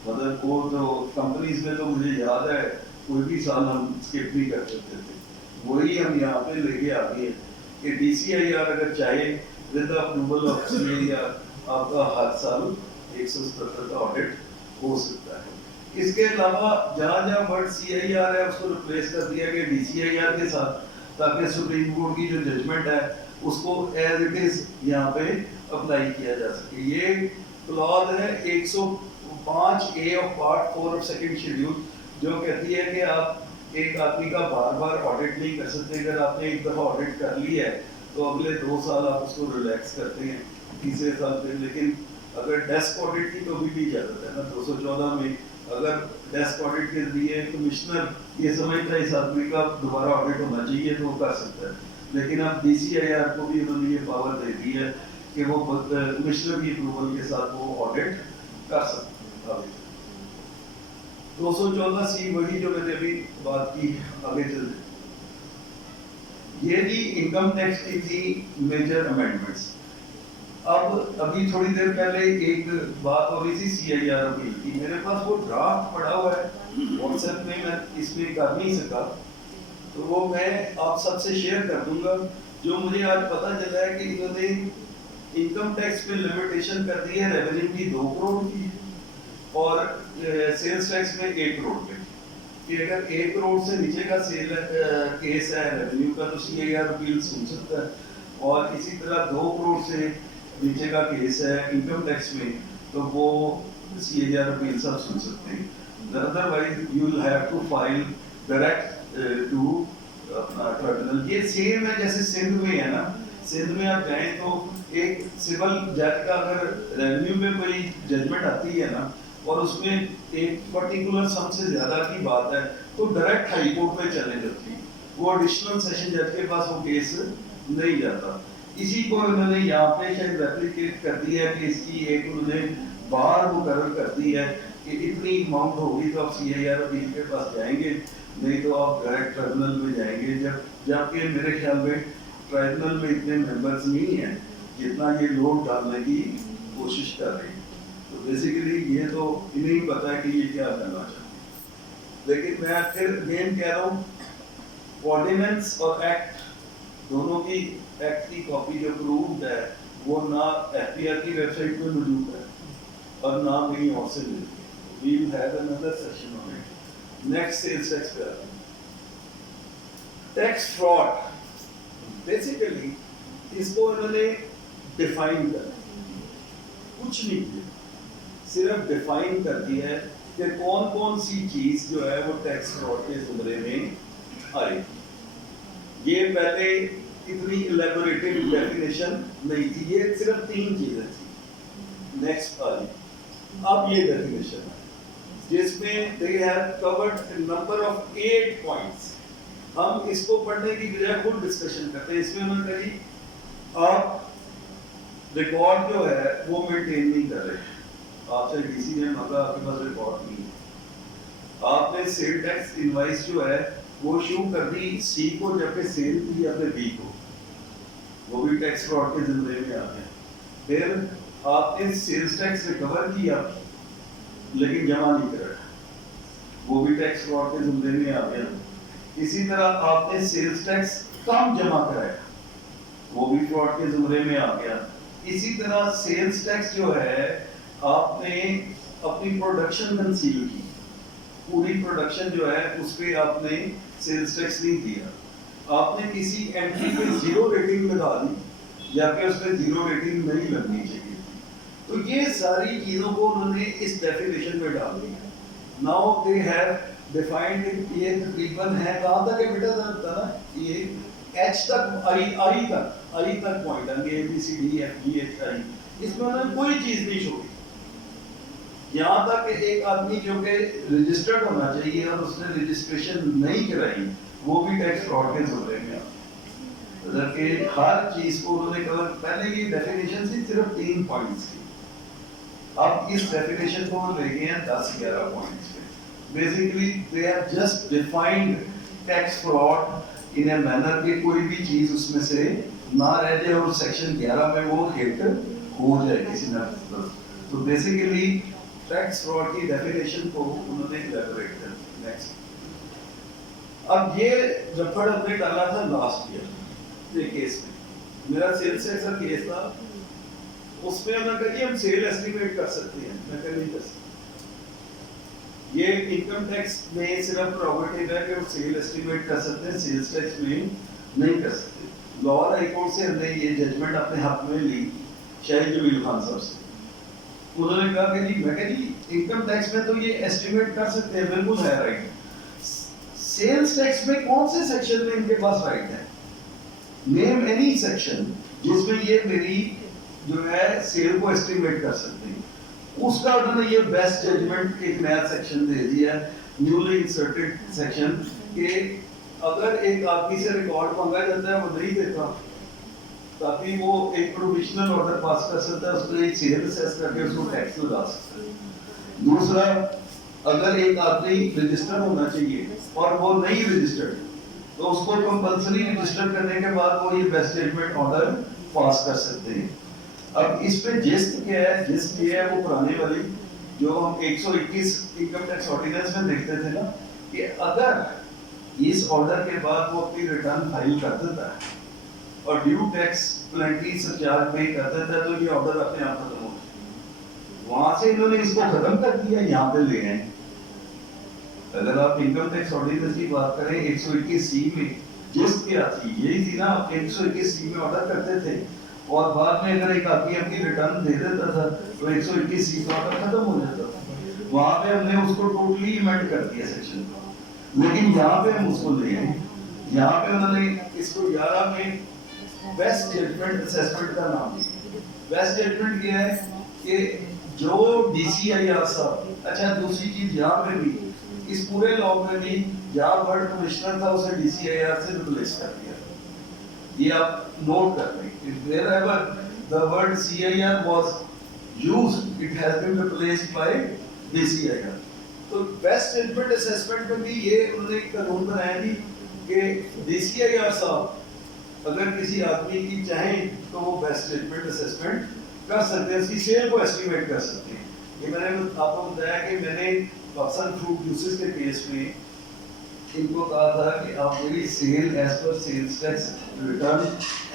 मतलब वो तो कंपनीज में तो मुझे याद है कोई भी साल हम स्किप नहीं कर सकते थे। वही हम यहाँ पे लेके आ गए कि DCIR अगर चाहे विद अप्रूवल ऑफ CIR आपका हर साल 177 का ऑडिट हो सकता है। इसके अलावा जहाँ जहाँ वर्ड CIR है उसको रिप्लेस कर दिया गया DCIR के साथ, ताकि सुप्रीम कोर्ट की जो जजमेंट है उसको एज इट इज यहाँ पे अप्लाई किया जा सके। ये क्लॉज है 105(a) of part 4 of second schedule जो कहती है कि आप एक आदमी का बार बार ऑडिट नहीं कर सकते। अगर आपने एक दफा ऑडिट कर लिया है तो अगले 2 साल आप उसको रिलैक्स करते हैं, तीसरे साल पे। लेकिन अगर डेस्क ऑडिट की तो भी इजाजत है ना 214 में, अगर डेस्क ऑडिट के जरिए कमिश्नर ये समझता है इस आदमी का दोबारा ऑडिट होना चाहिए तो वो कर सकता है। लेकिन अब DCIR को भी उन्होंने ये पावर दे दी है कि वो कमिश्नर की अप्रूवल के साथ वो ऑडिट कर सकते हैं। 214C वही जो मैंने अभी बात की, आगे चलते। ये भी इनकम टैक्स की थी मेजर अमेंडमेंट्स। अब अभी थोड़ी देर पहले एक बात हो रही थी CIR बिल की, मेरे पास वो ड्राफ्ट पड़ा हुआ है व्हाट्सएप में, मैं इसमें कर नहीं सका तो वो मैं आप सबसे शेयर कर दूंगा। जो मुझे आज पता चला है कि इन्होंने इनकम टैक्स पे लिमिटेशन कर दी है रेवेन्यू की 2 करोड़ की और सेल्स टैक्स में 1 करोड़ की। کہ اگر 1 کروڑ سے نیچے کا سیل کیس ہے ریونیو کا تو CIR اپیل سن سکتا ہے, اور اسی طرح 2 کروڑ سے نیچے کا کیس ہے انکم ٹیکس میں تو وہ CIR اپیل سب سن سکتے ہیں. Otherwise you will have to file direct to اپنا ٹربیونل. یہ سیم ہے جیسے سندھ میں ہے نا, سندھ میں آپ جائیں تو ایک سول جج کا اگر ریونیو میں کوئی ججمنٹ آتی ہے نا اور اس میں ایک پرٹیکولر سم سے زیادہ کی بات ہے تو ڈائریکٹ ہائی کورٹ پہ چلے جاتی ہے, وہ ایڈیشنل سیشن جج کے پاس وہ کیس نہیں جاتا. اسی کو انہوں نے یہاں پہ شاید ریپلیکیٹ کر دیا ہے کہ اس کی ایک انہوں نے بار مقرر کر دی ہے کہ اتنی اماؤنٹ ہوگی تو آپ CIR اپیل کے پاس جائیں گے, نہیں تو آپ ڈائریکٹ ٹربیونل میں جائیں گے. جبکہ میرے خیال میں ٹرائبونل میں اتنے ممبرز نہیں ہیں جتنا یہ لوڈ ڈالنے کی کوشش کر رہے ہیں. تو بیسیکلی یہ تو انہیں پتا ہے کہ یہ کیا کرنا چاہتے ہیں. لیکن میں پھر اگین کہہ رہا ہوں, آرڈیننس اور ایکٹ دونوں کی, ایکٹ کی کاپی جو پرووڈ ہے وہ نہ FPR کی ویب سائٹ پہ موجود ہے اور نہ کہیں اور سے ملتی ہے. We will have another session on it. Next sales tax پہ آتے ہیں. Tax fraud. Basically اس کو انہوں نے ڈیفائن کر کچھ نہیں کیا, صرف ڈیفائن کر دیا ہے کہ کون کون سی چیز جو ہے وہ ٹیکس فراڈ کے زمرے میں آئے. یہ پہلے اتنی الیبوریٹڈ ڈیفینیشن نہیں تھی, یہ صرف 3 چیزیں تھی. نیکسٹ آئی اب یہ ڈیفینیشن ہے جس میں they have covered a number of 8 points. ہم اس کو پڑھنے کی بجائے خود ڈسکشن کرتے ہیں. اس میں انہوں نے کہا جی آپ ریکارڈ جو ہے وہ مینٹین نہیں کر رہے, آپ سے ڈیسیجن ہوگا آپ کے پاس ریکارڈ نہیں ہے. آپ نے سیل ٹیکس انوائس جو ہے وہ ایشو کر دی C کو جبکہ سیل تھی اپنے B کو, وہ بھی ٹیکس فراڈ کے زمرے میں آ گئے. پھر آپ نے سیلز ٹیکس ریکور کیا لیکن جمع نہیں کرا, وہ بھی ٹیکس فراڈ کے زمرے میں آ گیا. اسی طرح آپ نے سیلز ٹیکس کم جمع کرایا, وہ بھی فراڈ کے زمرے میں آ گیا. اسی طرح سیلز ٹیکس جو ہے آپ نے اپنی پروڈکشن کنسیل کی, پوری پروڈکشن جو ہے اس پہ آپ نے سیلز ٹیکس نہیں دیا. آپ نے کسی اینٹری پہ 0 ریٹنگ لگا دی جبکہ اس پہ 0 ریٹنگ نہیں لگنی چاہیے. تو یہ ساری چیزوں کو انہوں نے اس ڈیفینیشن میں ڈال دیا. ناؤ دے ہیو ڈیفائنڈ, یہ تقریباً ہے کہاں تک ہے بیٹا تھا نا, یہ H تک I تک پوائنٹ آئیں گے, ABCDEFGHI. اس میں انہوں نے کوئی چیز نہیں چھوڑی, یہاں تک کہ ایک آدمی جو کہ رجسٹرڈ ہونا چاہیے اور اس نے رجسٹریشن نہیں کرائی وہ بھی ٹیکس فراڈ کے زمرے میں آتا ہے. کہ ہر چیز کو انہوں نے کور, پہلے کی ڈیفینیشن تھی صرف 3 پوائنٹس کی, اب اس ڈیفینیشن کو لے گئے ہیں 10-11 پوائنٹس پہ. Basically they have just defined tax fraud in a manner کہ کوئی بھی چیز اس میں سے نہ رہ جائے اور سیکشن 11 میں وہ ہٹ ہو جائے کسی نہ. تو بیسیکلی ٹیکس فراڈ کی ڈیفینیشن کو انہوں نے الیبوریٹ کر دیا. نیکسٹ, اب یہ رفڑ ہم نے ڈالا تھا لاسٹ ایئر یہ کیس میں, میرا سیلز ٹیکس کا کیس تھا, اس میں انہوں نے کہا کہ ہم سیل ایسٹیمیٹ کر سکتے ہیں. میں کہا نہیں کر سکتا, یہ انکم ٹیکس میں صرف پروگریٹو ہے کہ وہ سیل ایسٹیمیٹ کر سکتے ہیں, سیلز ٹیکس میں نہیں کر سکتے. لاہور ہائی کورٹ سے ہم نے یہ ججمنٹ اپنے حق میں لی شاہد جمیل خان صاحب سے. انہوں نے کہا کہ جی, میں کہا جی انکم ٹیکس میں تو یہ ایسٹیمیٹ کر سکتے ہیں, بالکل ہے رائٹ. سیلز ٹیکس میں کون سے سیکشن میں ان کے پاس رائٹ ہے؟ نیم اینی سیکشن جس میں یہ میری جو ہے سیل کو ایسٹیمیٹ کر سکتے ہیں. اس کا انہوں نے یہ بیسٹ ججمنٹ ایک نیا سیکشن دے دیا, نیولی انسرٹڈ سیکشن, کہ اگر ایک آدمی سے ریکارڈ مانگا جاتا ہے وہ نہیں دیتا تاکہ وہ ایک پروویژنل آرڈر پاس کر سکتا ہے, اس کو ایک سیل اسیس کر کے اس کو ٹیکس لگا سکتا ہے. دوسرا, اگر ایک آدمی رجسٹر ہونا چاہیے اور وہ نہیں رجسٹرڈ تو اس کو کمپلسری رجسٹر کرنے کے بعد وہ یہ بیسٹ ججمنٹ آرڈر پاس کر سکتے ہیں. اب اس پہ جست کیا ہے, جست یہ ہے وہ پرانے والی جو ہم 121 انکم ٹیکس آرڈیننس میں دیکھتے تھے نا, کہ اگر اس آرڈر کے بعد وہ اپنی ریٹرن فائل کر دیتا ہے اور ڈیو ٹیکس پلنٹی سرچارج پے کر دیتا ہے تو یہ آرڈر اپنے آپ ختم ہو جائے. وہاں سے انہوں نے اس کو ختم کر دیا, یہاں پہ لے گئے. अगर आप इनकम टैक्स ऑर्डिनेंस की बात करें 121C में जिस क्या थी यही थी ना, 121C में ऑर्डर करते थे और बाद में अगर एक आदमी अपनी रिटर्न दे देता था तो 121C का ऑर्डर खत्म हो जाता था। वहां पे हमने उसको टोटली इमेंड कर दिया सेक्शन को, लेकिन यहाँ पे हम उसको ले आए। यहाँ पे उन्होंने इसको 11 में बेस्ट जजमेंट असेसमेंट का नाम दिया। बेस्ट जजमेंट क्या है कि जो DCIR साहब, अच्छा दूसरी चीज यहाँ पे भी इस पूरे लॉ में भी जहाँ वर्ड कमिश्नर था उसे DCIR से रिप्लेस कर दिया। ये आप नोट कर लें, wherever the word CIR was used it has been replaced by DCIR। तो बेस्ट जजमेंट असेसमेंट में भी ये उन्होंने कानून बनाया थी कि DCIR साहब अगर किसी आदमी की चाहें तो वो बेस्ट जजमेंट असेसमेंट कर सकते हैं, उसकी सेल को एस्टिमेट कर सकते हैं। ये मैंने आपको बताया कि मैंने पाकिस्तान फ्रूट जूसेस के केस में इनको कहा था कि आप मेरी sale as per sales tax return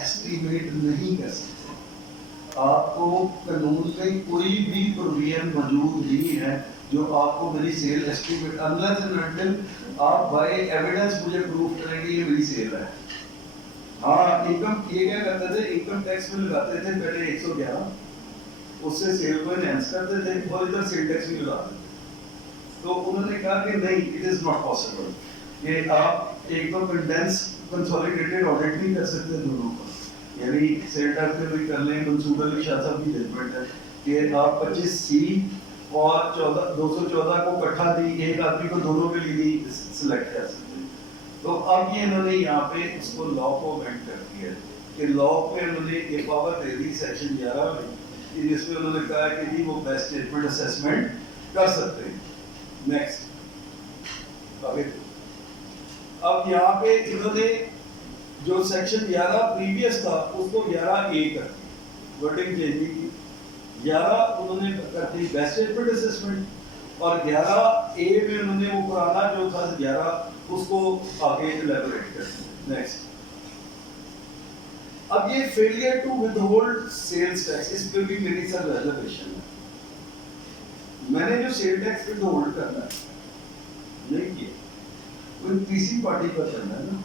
estimate नहीं कर सकते। आपको कानून में कोई भी प्रोविजन मौजूद नहीं है जो आपको मेरी sale estimate, unless and until आप बाय एविडेंस मुझे प्रूव करेंगे ये मेरी सेल है। हाँ, इनकम ये क्या करते थे, इनकम टैक्स में लगाते थे पहले 111, उससे सेल को एनहांस करते थे और इधर सेल टैक्स भी लगाते थे। तो उन्होंने कहा कि नहीं, इट इज नॉट पॉसिबल कि आप एक तो कंडेंस कंसोलिडेटेड ऑडिट नहीं कर सकते दोनों का, यानी सेल टैक्स में भी कर लें। मंसूर अली शाह साहब की जजमेंट है कि आप 25C और 214 को इकट्ठा दी, एक आदमी को दोनों के लिए नहीं सिलेक्ट कर सकते। तो अब ये इन्होंने यहाँ पे इसको लॉ को अमेंड कर दिया कि लॉ पे उन्होंने ये पावर दे दी सेक्शन 11 में, जिसमें उन्होंने कहा कि जी वो बेस्ट जजमेंट असेसमेंट कर सकते हैं। नेक्स्ट आगे, अब यहाँ पे इन्होंने जो सेक्शन 11 प्रीवियस था उसको 11A कर दी, वर्डिंग चेंज की। 11 उन्होंने कर दी बेस्ट जजमेंट असेसमेंट और 11A में उन्होंने वो पुराना जो था 11 उसको आगे इलैबोरेट कर दिया। नेक्स्ट, अब ये failure to withhold sales tax, इस पे भी मेरी सर रिजर्वेशन है। मैंने जो सेल टैक्स विदहोल्ड करना है नहीं किया, कोई तीसरी पार्टी पर करना है ना।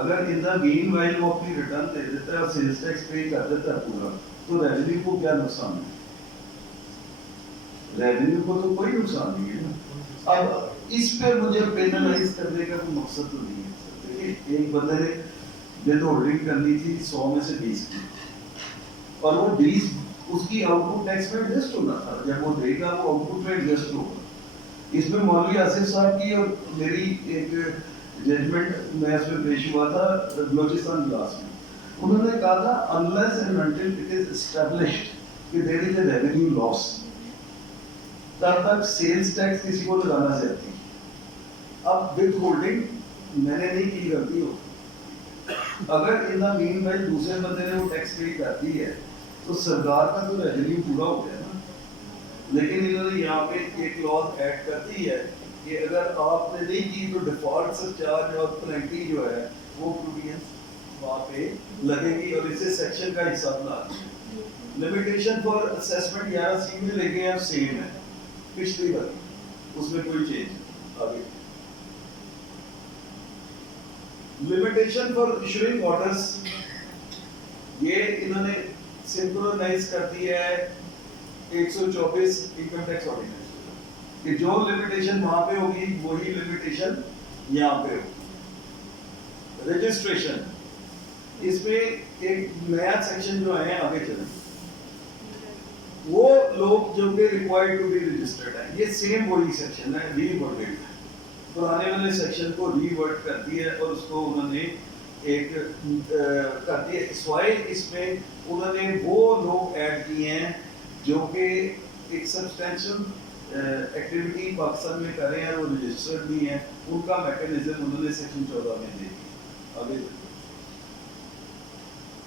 अगर इन द मीन वाइल वो अपनी रिटर्न दे देता है और सेल्स टैक्स पे कर देता है पूरा, तो रेवेन्यू को क्या नुकसान है? रेवेन्यू को तो कोई नुकसान नहीं है ना। अब इस पे मुझे पेनलाइज करने का कोई मकसद तो नहीं है। देखिए, एक बंदे ने विदहोल्डिंग करनी थी 100 में से 20 की, और वो 20 उसकी आउटपुट टैक्स में एडजस्ट होना था। जब वो देगा वो आउटपुट में एडजस्ट होगा। इसमें मौलवी आसिफ साहब की और मेरी एक जजमेंट में इसमें पेश हुआ था बलोचिस्तान इजलास में। उन्होंने कहा था unless and until it is established कि there is a revenue loss, तब तक सेल्स टैक्स किसी को लगाना चाहती। अब विदहोल्डिंग मैंने नहीं की, गलती हो, अगर इन द मीन वाइल दूसरे बंदे ने वो टैक्स पे कर दी है तो सरकार का तो रेवेन्यू पूरा हो गया ना। लेकिन इन्होंने यहाँ पे एक क्लॉज ऐड कर दी है कि अगर आपने नहीं की तो डिफॉल्ट सरचार्ज और पेनल्टी जो है वो प्रोविजन वहाँ पे लगेगी और इसे सेक्शन का हिस्सा बना दिया। लिमिटेशन फॉर असेसमेंट 11C में लेके आप सेम है पिछली बार, उसमें कोई चेंज। आगे, लिमिटेशन फॉर इशूइंग ऑर्डर्स, ये इन्होंने सिंक्रोनाइज कर दिया है 124 इनकम टैक्स ऑर्डिनेंस कि जो लिमिटेशन वहां पे होगी वही लिमिटेशन यहाँ पे होगी। रजिस्ट्रेशन, इसमें एक नया सेक्शन जो है आगे चले, वो लोग जो कि रिक्वायर्ड टू बी रजिस्टर्ड है, ये सेम वही सेक्शन है, रीवर्डेड है। पुराने वाले सेक्शन को रीवर्ड कर दिया और उसको उन्होंने एक कर दिया स्वाई। इसमें उन्होंने वो लोग ऐड किए हैं जो कि एक सब्सटेंशियल एक्टिविटी पाकिस्तान में कर रहे हैं और वो रजिस्टर्ड नहीं है, उनका मैकेनिज्म उन्होंने सेक्शन 14 में दे दिया। आगे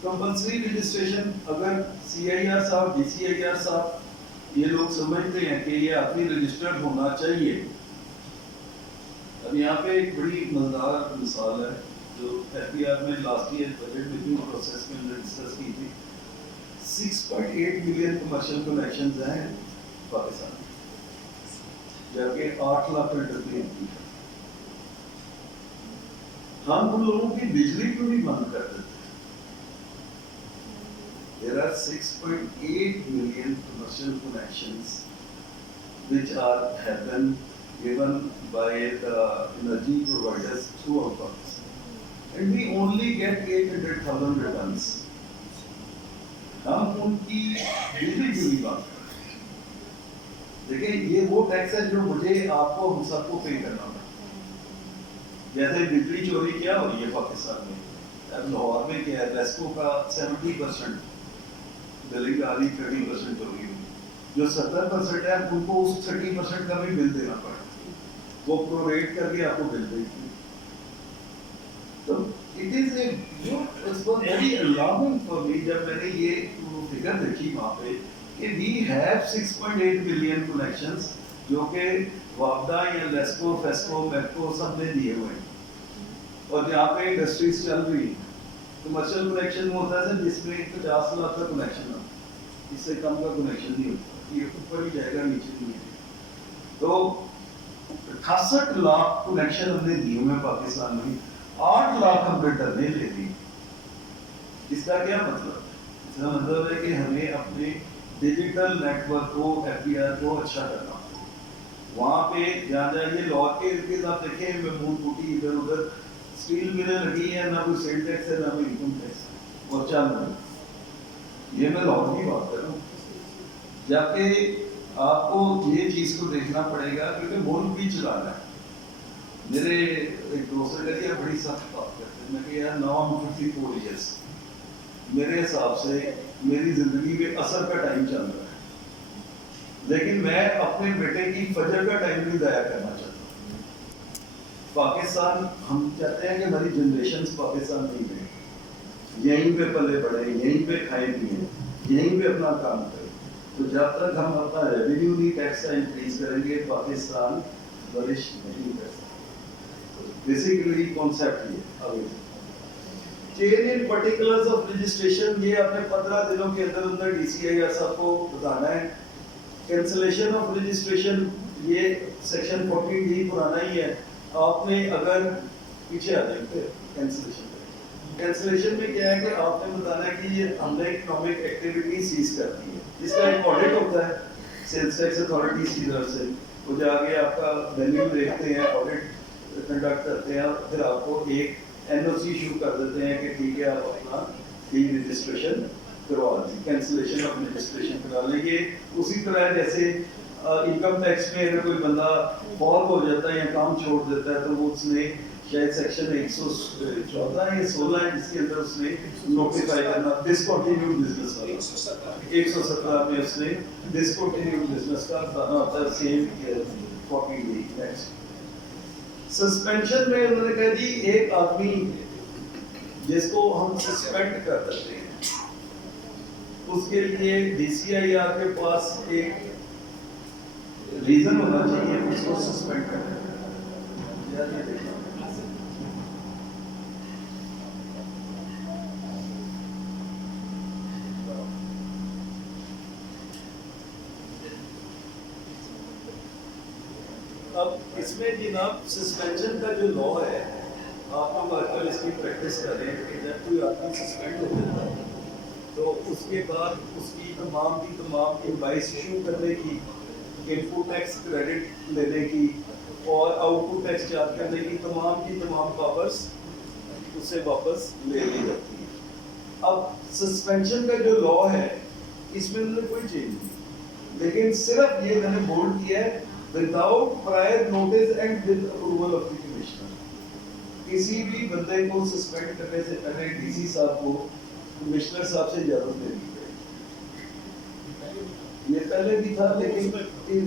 कंपल्सरी रजिस्ट्रेशन, अगर CIR साहब DCIR साहब ये लोग समझते हैं कि ये आदमी रजिस्टर्ड होना चाहिए। अब यहाँ पे एक बड़ी मजेदार मिसाल है जो FBR में last year budget review process में हमने डिस्कस की थी। 6.8 मिलियन कमर्शियल कनेक्शंस हैं पाकिस्तान में, जबकि 8 लाख लीटर की एमपी है। ہم ان لوگوں کی بجلی کیوں نہیں بند کر دیتے؟ There are 6.8 million commercial connections which are happen given by the energy providers throughout Pakistan, and we only get 800,000 returns. ہم ان کی بجلی کیوں نہیں بند کرتے؟ دیکھیں یہ وہ ٹیکس ہے جو مجھے آپ کو ہم سب کو پے کرنا پڑتا ہے. جیسے بجلی چوری کیا ہو رہی ہے پاکستان میں، اب لاہور میں کیا ہے، لیسکو کا 70% بلنگ آ رہی، 30% چوری ہوئی. جو 70% ہے ان کو اس 30% کا بھی بل دینا پڑا، وہ پروریٹ کر کے آپ کو بل دے گی. تو it is a very alarming for me جب میں نے یہ فگر دیکھی وہاں پہ کہ وی ہیو 6.8 ملین کنیکشنز جو کہ وابڈا یا لیسکو، فیسکو، میپکو سب نے دیے ہوئے ہیں، اور جہاں پہ انڈسٹریز چل رہی ہیں. کمرشل کنیکشن میں ہوتا ہے سر جس میں 50 لاکھ کا کنیکشن ہوتا ہے، اس سے کم کا کنیکشن نہیں ہوتا، یہ اوپر ہی جائے گا نیچے نہیں ہے. تو 68 لاکھ کنیکشن ہم نے دیے ہوئے پاکستان میں، 8 لاکھ ہم نے ٹرنے لے لی. اس کا کیا مطلب ہے؟ اس کا مطلب ہے کہ ہمیں اپنے ڈیجیٹل نیٹ ورک کو، ایف بی آر کو اچھا کرنا. وہاں پہ جہاں جائیے لاہور کے ارد گرد آپ دیکھیں محمود کوٹی ادھر ادھر اسٹیل ملیں لگی ہیں، نہ کوئی سیل ٹیکس ہے نہ کوئی انکم ٹیکس ہے، اور چل رہا ہے. یہ میں لاہور کی بات کر رہا ہوں. جبکہ آپ کو یہ چیز کو دیکھنا پڑے گا کیونکہ ملک بھی چلانا ہے. میرے ایک دوست نے کہا بڑی سخت بات کرتے ہیں، میں کہ یار نو 54 ایئرس میرے حساب سے میری زندگی میں اثر کا ٹائم چل رہا ہے، لیکن میں اپنے بیٹے کی فجر کا ٹائم بھی ضائع کرنا چاہتا ہوں. پاکستان ہم چاہتے ہیں کہ ہماری جنریشنز پاکستان نہیں رہیں، یہیں پہ پلے بڑھیں، یہیں پہ کھائیں پیئیں، یہیں پہ اپنا کام کریں. تو جب تک ہم اپنا ریونیو نہیں ٹیکس کا انکریز کریں گے پاکستان فلرش نہیں کر سکتا. بیسیکلی کانسیپٹ یہ ابھی change in particulars of registration, یہ اپنے 15 دنوں کے اندر اندر ڈی سی آئی آر سب کو بتانا ہے. کینسلیشن آف رجسٹریشن یہ سیکشن 14D پرانا ہی ہے. آپ نے اگر پیچھے آ جائیں پھر کینسلیشن میں کیا ہے کہ آپ نے بتانا ہے کہ یہ ہم نے اکنامک ایکٹیویٹی سیز کر دی ہے، جس کا ایک آڈٹ ہوتا ہے سیلز ٹیکس اتھارٹی کی طرف سے. وہ جا کے آپ کا وینیو دیکھتے ہیں، آڈٹ کنڈکٹ کرتے ہیں، پھر آپ کو ایک این او سی ایشو کر دیتے ہیں کہ ٹھیک ہے آپ اپنا ڈی رجسٹریشن کروا دیں، کینسلیشن آف رجسٹریشن کرا لیں. یہ اسی طرح جیسے انکم ٹیکس میں اگر کوئی بندہ فارغ ہو جاتا ہے یا کام چھوڑ دیتا ہے تو وہ اس نے شاید سیکشن 114 یا 16 ہے جس کے اندر اس نے نوٹیفائی کرنا ڈسکنٹینیوڈ بزنس کا، 117 میں اس نے ڈسکنٹینیوڈ بزنس کا بتانا ہوتا ہے. سیم 40 نیکسٹ سسپینشن میں انہوں نے کہا جی ایک آدمی جس کو ہم سسپینڈ کر دیتے ہیں اس کے لیے ڈی سی آئی آر کے پاس ایک ریزن ہونا چاہیے اس کو سسپینڈ کرنے کا. اب اس میں جناب سسپینشن کا جو لا ہے، آپ لوگ آج کل اس کی پریکٹس کریں کہ جب کوئی آدمی سسپینڈ ہو جاتا ہے تو اس کے بعد اس کی تمام انوائس ایشو کرنے کی، ان پٹ ٹیکس کریڈٹ لینے کی اور آؤٹ پٹ ٹیکس چارج کرنے کی تمام پاورز اس سے واپس لے لی جاتی ہے. اب سسپینشن کا جو لا ہے اس میں انہوں نے کوئی چینج نہیں، لیکن صرف یہ میں نے بولڈ کیا ہے without prior notice and with approval of the commissioner. کسی بھی بندے کو سسپینڈ کرنے سے پہلے ڈی سی صاحب کو کمشنر صاحب سے اجازت لینی پڑے. یہ پہلے بھی تھا لیکن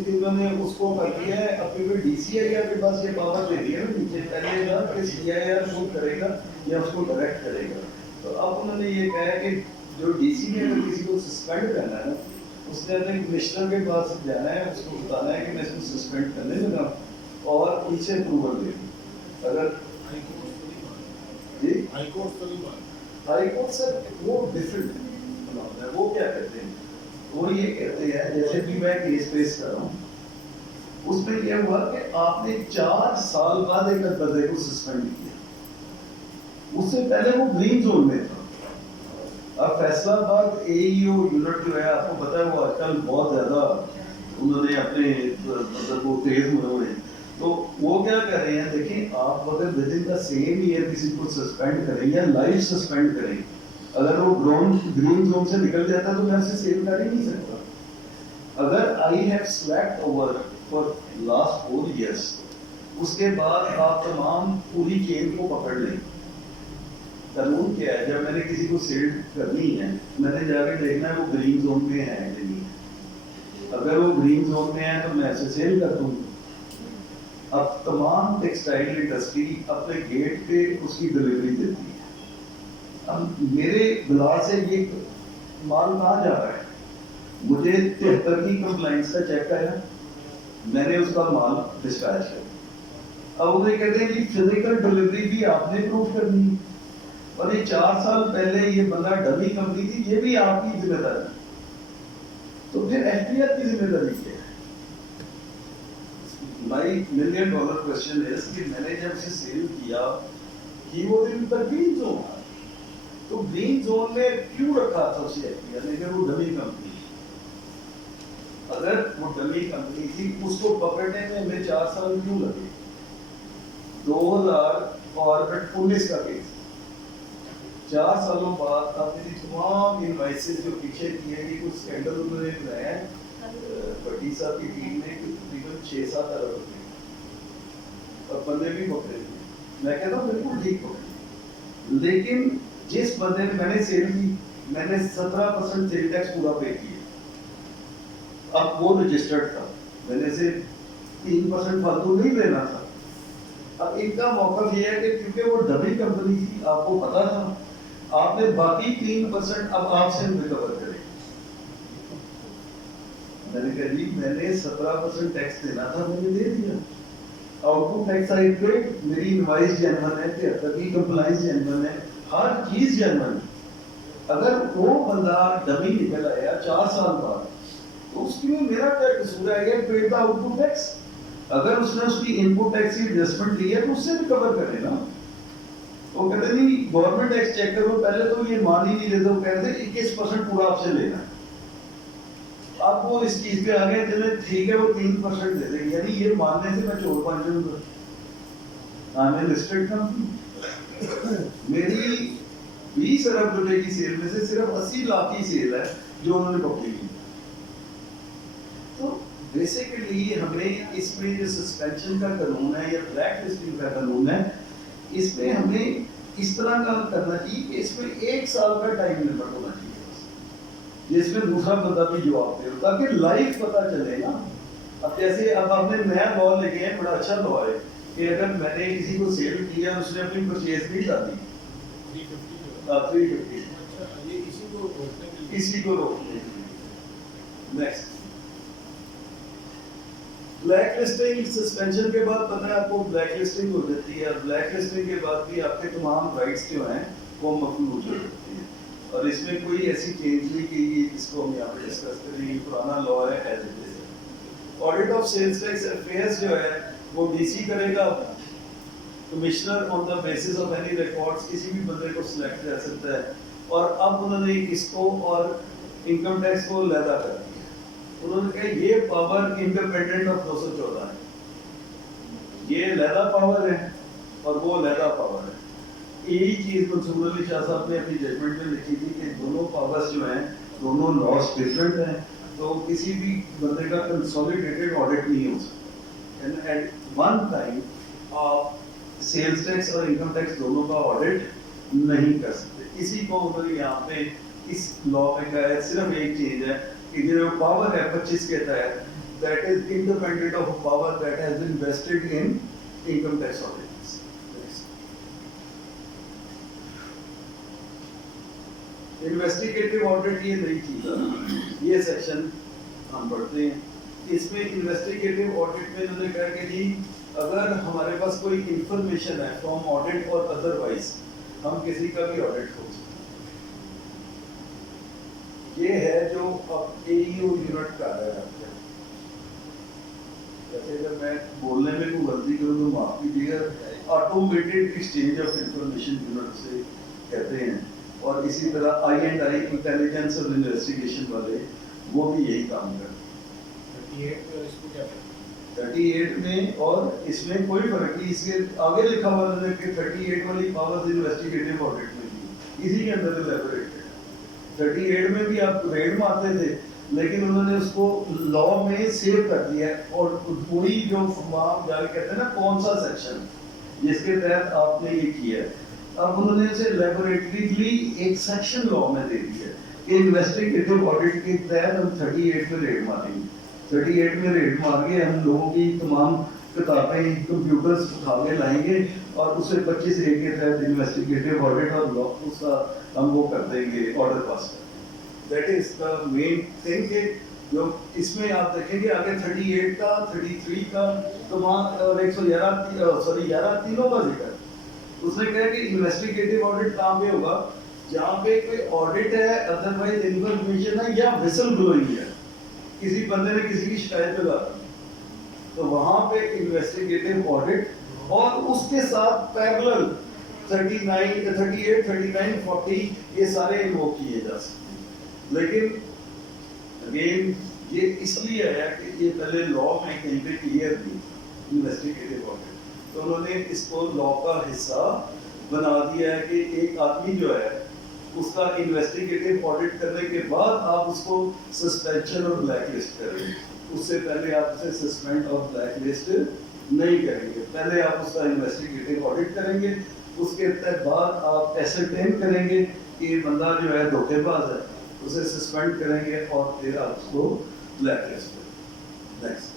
انہوں نے اس کو کر دیا ہے. اب کیونکہ ڈی سی آئی آر کے پاس یہ پاور دے دی ہے نا نیچے، پہلے تھا کہ سی آئی آر کو کرے گا یا اس کو ڈائریکٹ کرے گا. تو اب انہوں نے یہ کہا ہے کہ جو ڈی سی نے اگر کسی کو سسپینڈ کرنا ہے نا اس نے اپنے کمشنر کے پاس جانا ہے، اس کو بتانا ہے کہ میں اس کو سسپینڈ کرنے لگا اور پیچھے اپروول دے دوں. اگر جی ہائی کورٹ سر وہ ڈفرینٹ ہے. وہ کیا کہتے ہیں، وہ یہ کہتے ہیں جیسے کہ میں کیس پیش کر رہا ہوں اس میں یہ ہوا کہ آپ نے 4 سال بعد ایک بندے کو سسپینڈ کیا. اس سے پہلے وہ گرین زون میں تھا. اب فیصلہ آباد اے ای او یونٹ جو ہے آپ کو پتا ہے وہ آج کل بہت زیادہ انہوں نے اپنے مطلب وہ تیز ہوئے ہیں. تو وہ کیا کر رہے ہیں دیکھیں آپ اگر within the same year کسی کو سسپینڈ کریں یا لائف سسپینڈ کریں, اگر وہ گرین زون سے نکل جاتا ہے تو میں اسے سیو کر ہی نہیں سکتا. اگر I have select over for last 4 years, اس کے بعد آپ تمام پوری چین کو پکڑ لیں. قانون کیا ہے, جب میں نے کسی کو سیل کرنی ہے میں نے جا کے دیکھنا ہے وہ گرین زون میں ہے کہ نہیں. اگر وہ گرین زون میں ہے تو میں اسے سیل کر دوں. اب تمام ٹیکسٹائل انڈسٹری اپنے گیٹ پہ اس کی ڈلیوری دیتی ہے. اب میرے بلا سے یہ مال کہاں جا رہا ہے؟ مجھے 73 کی کمپلائنس کا چیک آیا, میں نے اس کا مال ڈسپیچ کیا. اب انہیں کہتے ہیں کہ فزیکل ڈلیوری بھی آپ نے پروف کرنی ہے, اور یہ 4 سال پہلے یہ بندہ ڈمی کمپنی تھی, یہ بھی آپ کی ذمہ داری. تو پھر ایف ٹی آر کی ذمہ داری کیا ہے؟ مائی $1 million کوشچن ہے کہ میں نے جب اسے سیل کیا کہ وہ دن پر گرین زون, تو گرین زون میں کیوں رکھا تھا اسے ایف ٹی آر نے کہ وہ ڈمی کمپنی. اگر وہ ڈمی کمپنی تھی اس کو پکڑنے میں ہمیں 4 سال کیوں لگے؟ 2019 کا کیس, 4 سالوں بعد آپ نے تمام انوائسز جو پیچھے کیے ہیں, کچھ اسکینڈل انہوں نے بنایا ہے بٹی صاحب کی ٹیم نے تقریباً 6-7 ارب روپے, اور بندے بھی پکڑے تھے. میں کہتا ہوں بالکل ٹھیک پکڑے, لیکن جس بندے نے میں نے سیل کی, میں نے 17% سیل ٹیکس پورا پے کیا. اب وہ رجسٹرڈ تھا, میں نے سے 3% فالتو نہیں لینا تھا. اب ان کا موقف یہ ہے کہ کیونکہ وہ ڈبل کمپنی تھی, آپ کو پتا تھا, آپ نے باقی 3% اب آپ سے ریکور کرے. میں نے کہا جی میں نے 17% ٹیکس دینا تھا, میں نے دے دیا. Output tax I paid, میری انوائس جینون ہے, 73 کی کمپلائنس جینون ہے, ہر چیز جینون ہے. اگر وہ بندہ ڈمی نکل آیا 4 سال بعد, تو اس کے لیے میرا کیا قصور ہے؟ یہ paid the output tax. اگر اس نے اس کی ان پٹ ٹیکس کی ایڈجسٹمنٹ لی ہے تو اس سے بھی کور کرے نا. وہ کہتے نہیں گورنمنٹ ٹیکس چیک کرو, پہلے تو یہ مان ہی نہیں لیتے, وہ کہتے 21% پورا آپ سے لینا ہے. اب وہ اس چیز پہ آگے چلے, ٹھیک ہے وہ 3% دے دیں, یعنی یہ ماننے سے میں چور بن جاؤں گا. آنے لسٹڈ کمپنی میری 20 ارب روپے کی سیل میں سے صرف 80 لاکھ کی سیل ہے جو انہوں نے پکڑی کی. تو بیسیکلی ہمیں اس میں جو سسپینشن کا قانون ہے یا بلیک لسٹنگ کا قانون ہے, اس میں ہمیں اس طرح کا کرنا چاہیے کہ اس میں 1 سال کا ٹائم لمٹ ہونا چاہیے, جس میں دوسرا بندہ بھی جواب دے, تاکہ لائف پتہ چلے نا. اب جیسے اب آپ نے نیا لا لے کے, بڑا اچھا لا ہے کہ اگر میں نے کسی کو سیل کیا, اس نے اپنی پرچیز بھی کر دی 350, اسی کو روکنے. Next black listing. سسپینشن کے بعد پتہ ہے آپ کو بلیک لسٹنگ ہو جاتی ہے. بلیک لسٹنگ کے بعد بھی آپ کے تمام رائٹس جو ہیں وہ مفلوج ہو جاتے ہیں, اور اس میں کوئی ایسی چینج نہیں کی جس کو ہم یہاں پہ ڈسکس کریں. یہ پرانا لا ہے as it is. Audit of sales tax affairs جو ہے وہ ڈی سی کرے گا. Commissioner on the basis of any records کسی بھی بندے کو سلیکٹ کر سکتا ہے. اور اب انہوں نے اس کو اور انکم ٹیکس کو علیحدہ کر دیا. انہوں نے کہا یہ پاور انڈیپینڈنٹ آف 214 ہے, یہ علیحدہ پاور ہے اور وہ علیحدہ پاور ہے. یہی چیز منصور علی شاہ صاحب نے اپنی ججمنٹ میں لکھی تھی کہ دونوں پاورز جو ہیں دونوں لاس ڈفرینٹ ہیں, تو کسی بھی بندے کا کنسولیڈیٹڈ آڈٹ نہیں ہو سکتا. ایٹ ون ٹائم آپ سیلز ٹیکس اور انکم ٹیکس دونوں کا آڈٹ نہیں کر سکتے. اسی کو انہوں نے یہاں پہ اس لا میں کہا ہے. صرف ایک چیز ہے کہ جو پاور ہے 25 کے تحت, that is independent of power that has been vested in income tax audit. Investigative audit یہ نئی چیز ہے, یہ سیکشن ہم پڑھتے ہیں. اس میں انویسٹیگیٹو آڈٹ میں انہوں نے کہا کہ جی اگر ہمارے پاس کوئی انفارمیشن ہے فرام آڈٹ اور ادروائز, ہم کسی کا بھی آڈٹ ہو سکتے. یہ ہے جو اب اے ای او یونٹ کا ہے. جیسے اگر میں بولنے میں کوئی غلطی کروں تو معاف کیجیے گا. Automated exchange of information unit से कहते हैं, और इसी तरह I&I इंटेलिजेंस और इन्वेस्टिगेशन वाले वो भी यही काम करते हैं। 38 में और इसमें कोई फर्क नहीं, इसके आगे लिखा हुआ है कि 38 वाली पावर्स इन्वेस्टिगेटिव ऑडिट में थी, इसी के अंदर इलैबोरेटेड है। 38 में भी आप रेड मारते थे, लेकिन उन्होंने उसको लॉ में सेव कर दिया है, और पूरी जो आप जाके कहते हैं ना कौन सा सेक्शन जिसके तहत आपने ये किया है, अब उन्होंने उसे लैबोरेटरीली एक सेक्शन लॉ में दे दिया है कि इन्वेस्टिगेटिव ऑडिट के तहत हम 38 में रेड मारेंगे। 38 में रेड मार के हम लोगों की तमाम किताबें कंप्यूटर्स उठा के लाएंगे और उसे 25 ए के तहत इन्वेस्टिगेटिव ऑडिट और लॉ उसका हम वो कर देंगे, ऑर्डर पास कर। That is the main thing कि जो इसमें आप देखेंगे आगे 38 का 33 का तमाम और 11 तीनों का जिक्र। उसने कहा कि इन्वेस्टिगेटिव ऑडिट कहाँ पे होगा, जहाँ पे कोई ऑडिट है, अदरवाइज इन्फॉर्मेशन है या विसल ब्लोइंग है, किसी बंदे ने किसी की शिकायत लगा तो वहां पे इन्वेस्टिगेटिव ऑडिट, और उसके साथ पैरेलल 39, 38, 39, 40 ये सारे इन्वोक किए जा सकते हैं। लेकिन अगेन ये इसलिए आया कि ये पहले लॉ में कहीं पे क्लियर थी इन्वेस्टिगेटिव ऑडिट, तो उन्होंने इसको लॉ का हिस्सा बना दिया है कि एक आदमी जो है उसका इन्वेस्टिगेटिव ऑडिट करने के बाद आप उसको सस्पेंशन और ब्लैक लिस्ट करेंगे, उससे पहले आप उसे सस्पेंड और ब्लैक लिस्ट नहीं करेंगे। पहले आप उसका इन्वेस्टिगेटिव ऑडिट करेंगे, उसके बाद आप एसरटेन करेंगे कि ये बंदा जो है धोखेबाज है, उसे सस्पेंड करेंगे और फिर आप उसको ब्लैक लिस्ट करेंगे। नेक्स्ट,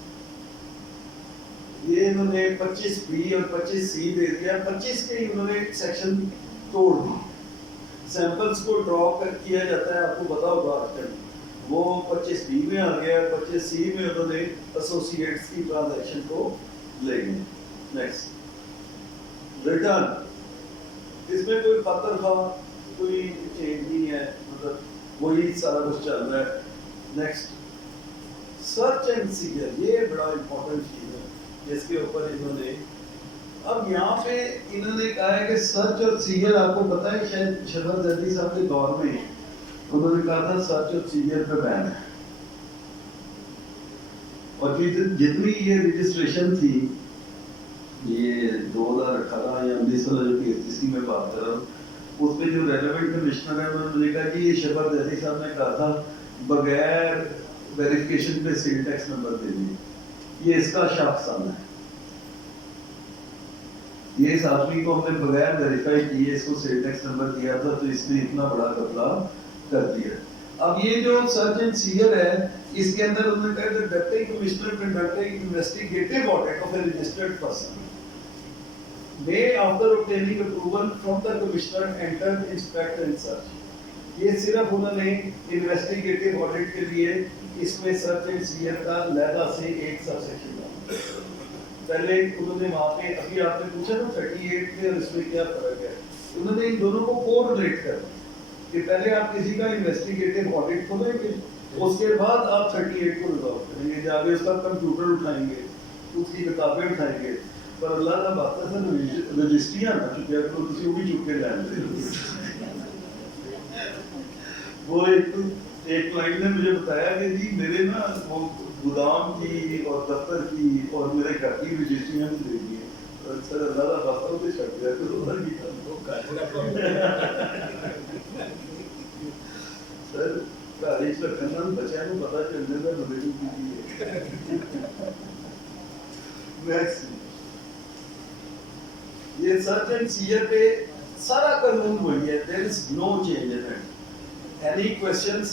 ये इन्होंने 25B और 25C दे दिया। 25 के इन्होंने सेक्शन तोड़ दी, सैंपल्स को ड्रॉ किया जाता है, आपको पता होगा आजकल, वो 25B में आ गया। 25C में उन्होंने एसोसिएट्स की ट्रांजैक्शन को ले गए। नेक्स्ट, रिटर्न, इसमें कोई पत्र था, कोई चेंज नहीं है, मतलब वही सारा कुछ चल रहा है। नेक्स्ट, सर्च एंड सीजर, ये बड़ा इंपॉर्टेंट चीज है जिसके ऊपर इन्होंने, अब यहाँ पे इन्होंने कहा है कि सर्च और सीजर, आपको पता है शायद शफर जल्दी साहब के दौर में उन्होंने कहा था सर्च और सीजर पे बैन है, और जितनी ये रजिस्ट्रेशन थी, ये 2018 या 19 वाला जो केस जिसकी मैं बात कर रहा हूँ, उसमें जो रेलेवेंट कमिश्नर है उन्होंने कहा कि ये शफर जल्दी साहब ने कहा था बगैर वेरिफिकेशन पे सेल टैक्स नंबर दे दिए, ये इसका शाखसान है। ये इस आदमी को हमने बगैर वेरीफाई किए इसको सेल टैक्स नंबर दिया था, तो इसने इतना बड़ा घपला कर दिया। अब ये जो सर्च एंड सीजर है, इसके अंदर उन्होंने कहा कि deputy commissioner conducting investigative audit of A registered person may after obtaining approval from the commissioner enter inspect and search। ये सिर्फ उन्होंने इन्वेस्टिगेटिव ऑडिट के लिए इसमें सर्च एंड सीजर का लहदा से एक सबसेक्शन डाला। पहले उन्होंने वहाँ पे, अभी आपने पूछा ना 38 में और इसमें क्या फर्क है, उन्होंने इन दोनों को कोरिलेट कर कि पहले आप किसी का इन्वेस्टिगेटिव ऑडिट खोलेंगे, उसके बाद आप 38 को रिजॉल्व करेंगे, जाके उसका कंप्यूटर उठाएंगे, उसकी किताबें उठाएंगे, पर अल्लाह का बात है सर रजिस्ट्रियां ना चुके तो किसी भी चुप के लाए। वो एक क्लाइंट ने मुझे बताया कि जी मेरे ना वो गोदाम की और दफ्तर की और मेरे घर की रजिस्ट्रियां भी दे दी है, सर अल्लाह का बात है छट गया तो उधर की सर तारीफ रखना बच्चा को पता चलने का नॉलेज की नेक्स्ट, ये सर्च एंड सीजर पे सारा कानून वही है, there is no change in it. Any questions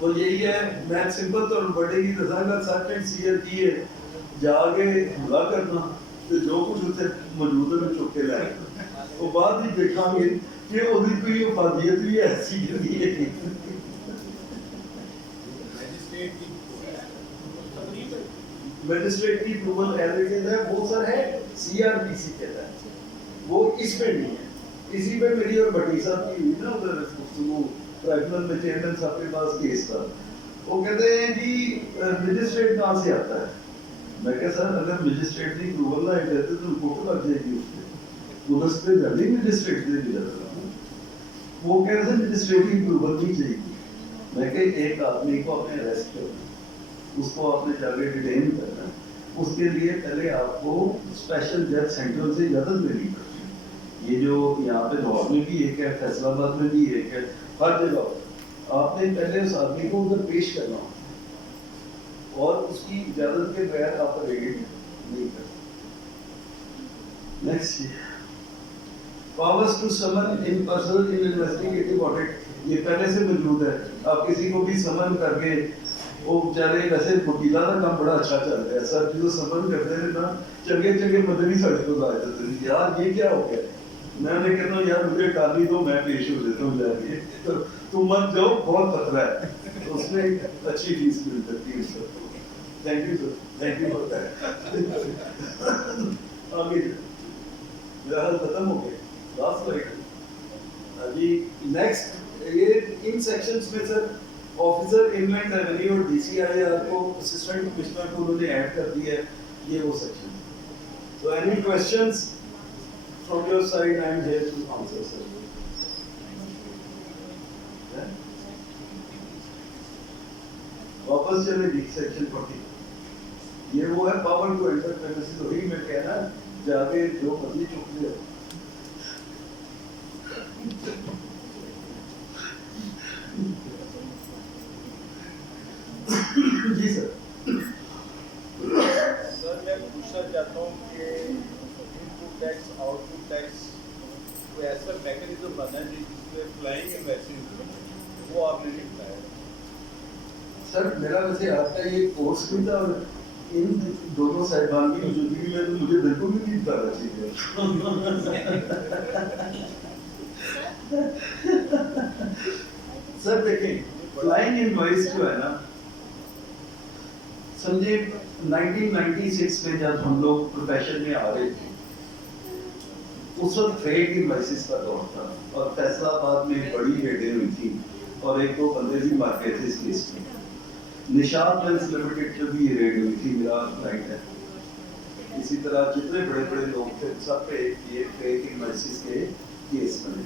वो यही है, मैं सिंपल तो बड़े की दसांगा सर्च एंड सीजर की है, जाके हमला करना तो जो कुछ उत्थे मौजूद है चुक के लाए, वो बाद ही देखांगे कि ओदी कोई अफादियत भी ऐसी है। मैजिस्ट्रेट की अप्रूवल एलिजिबल है, वो सर है सीआरपीसी के तहत, वो इसमें नहीं है। इसी पे मेरी और भट्टी साहब की हुई ना उधर गुफ्तगू ट्राइब्यूनल में, चेयरमैन साहब के पास केस था, वो कहते हैं कि मैजिस्ट्रेट कहाँ से आता है, मैं कहा सर अगर मैजिस्ट्रेट की अप्रूवल ना है तो फोटो लग जाएगी उसपे, गुलस्ते जल्दी मजिस्ट्रेट से भी जाता था, वो कह रहे थे मजिस्ट्रेट की अप्रूवल नहीं चाहिए। मैं कि एक आदमी को आपने अरेस्ट करना, उसको आपने जाके डिटेन करना, उसके लिए पहले आपको स्पेशल जज सेंट्रल से इजाजत लेनी पड़ती है। ये जो यहाँ पे लाहौर में भी एक है, फैसलाबाद में भी एक है, हर जगह आपने पहले उस आदमी को उधर पेश करना और उसकी इजाजत के बगैर आप रेडिंग नहीं कर सकते। Next, powers to summon in person in investigative audit, ये पहले से मौजूद है। आप किसी को भी समन करके, वो बेचारे वैसे वकीला का काम बड़ा अच्छा चल रहा है सर, जो समन करते हैं ना, चंगे चंगे मदद ही साढ़े को ला जाते हैं, यार ये क्या हो गया। मैं उन्हें कहता हूँ यार मुझे काली दो, मैं पेश हो देता हूँ जाके, तो तुम मत जाओ, बहुत खतरा है, तो उसमें एक अच्छी फीस मिल सकती है sir. Thank you sir, thank you होता है। आगे मेरा हाल खत्म हो गया, लास्ट स्लाइड। अभी नेक्स्ट, ये इन सेक्शंस में सर ऑफिसर इनलैंड रेवेन्यू और DCIR को असिस्टेंट कमिश्नर को उन्होंने ऐड कर दिया है, ये वो section. So any questions from your side? I am here to answer, sir. वापस चले डी सेक्शन 40, ये वो है पावर टू एंटर प्रेमिसेस। वही मैं कह रहा जाके जो मर्जी चुक ले। जी सर। सर मैं पूछना चाहता हूँ कि इनपुट टैक्स आउटपुट टैक्स कोई ऐसा मैकेनिज्म बना है जिसमें फ्लाइंग इन्वेस्टमेंट वो आपने नहीं बताया। सर मेरा वैसे आपका ये कोर्स भी था, और इन दोनों साहिबान की मौजूदगी में तो मुझे बिल्कुल भी नहीं पता चीज़। सर देखें, फ्लाइंग इनवॉइस जो है ना, समझे 1996 में जब हम लोग प्रोफेशन में आ रहे थे, उस वक्त फेक इनवॉइसेस का दौर था, और फैसलाबाद में बड़ी रेडें हुई थी, और एक दो बंदे भी मार गए थे इस केस में। निशात लेंस लिमिटेड जो भी ये रेड हुई थी, मेरा क्लाइंट है। इसी तरह जितने बड़े बड़े लोग थे सब पे ये फेक इनवॉइसेस के केस बने।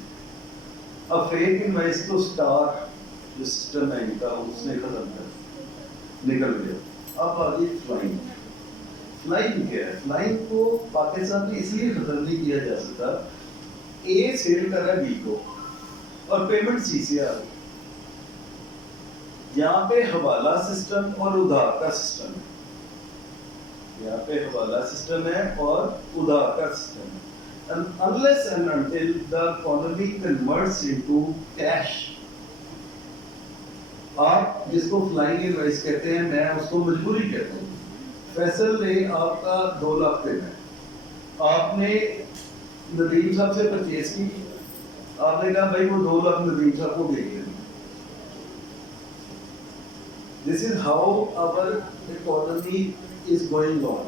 अब फेक इनवॉइस तो स्टार जो सिस्टम है इनका, उसने खत्म कर निकल गया। अब आ गई फ्लाइंग। फ्लाइंग क्या है? फ्लाइंग को पाकिस्तान में इसलिए खत्म नहीं किया जा सकता, ए सेल कर रहा है बी को और पेमेंट सी से आ गई। यहाँ पे हवाला सिस्टम और उधार का सिस्टम है, यहाँ पे हवाला सिस्टम है और उधार का सिस्टम है। And unless and until the economy converts into cash, आप जिसको फ्लाइंग इनवॉइस कहते हैं, मैं उसको मजबूरी कहता हूँ। फैसल ने आपका 2 लाख देना है, आपने नदीम साहब से परचेज की, आपने कहा भाई वो 2 लाख नदीम साहब को देंगे। This is how our economy is going on.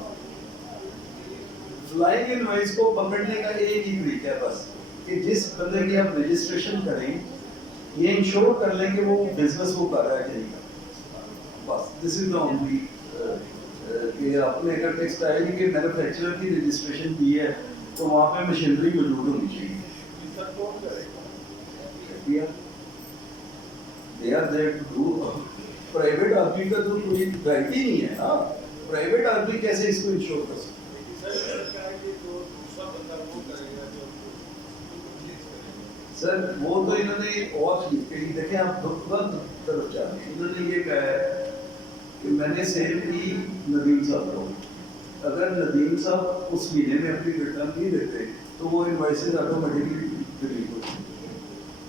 Flying invoice को पकड़ने का एक ही तरीका है बस, कि जिस बंदे की आप रजिस्ट्रेशन करें, ये इंश्योर कर लें कि वो बिजनेस वो कर रहा है कहीं का, बस दिस इज द ओनली। कि आपने अगर टेक्सटाइल के मैन्युफैक्चरर की रजिस्ट्रेशन की है तो वहाँ पे मशीनरी मौजूद होनी चाहिए। They are there to do। Private आदमी का तो कोई राइट ही नहीं है ना, प्राइवेट आदमी कैसे इसको इंश्योर कर सकते? सर वो तो इन्होंने एक और चीज कही, देखें आप तुरंत तरफ जा रहे हैं। इन्होंने ये कहा है कि मैंने सेल की नदीम साहब को, अगर नदीम साहब उस महीने में अपनी रिटर्न नहीं देते तो वो इनवॉइसेस ऑटोमेटिकली डिलीट होती है।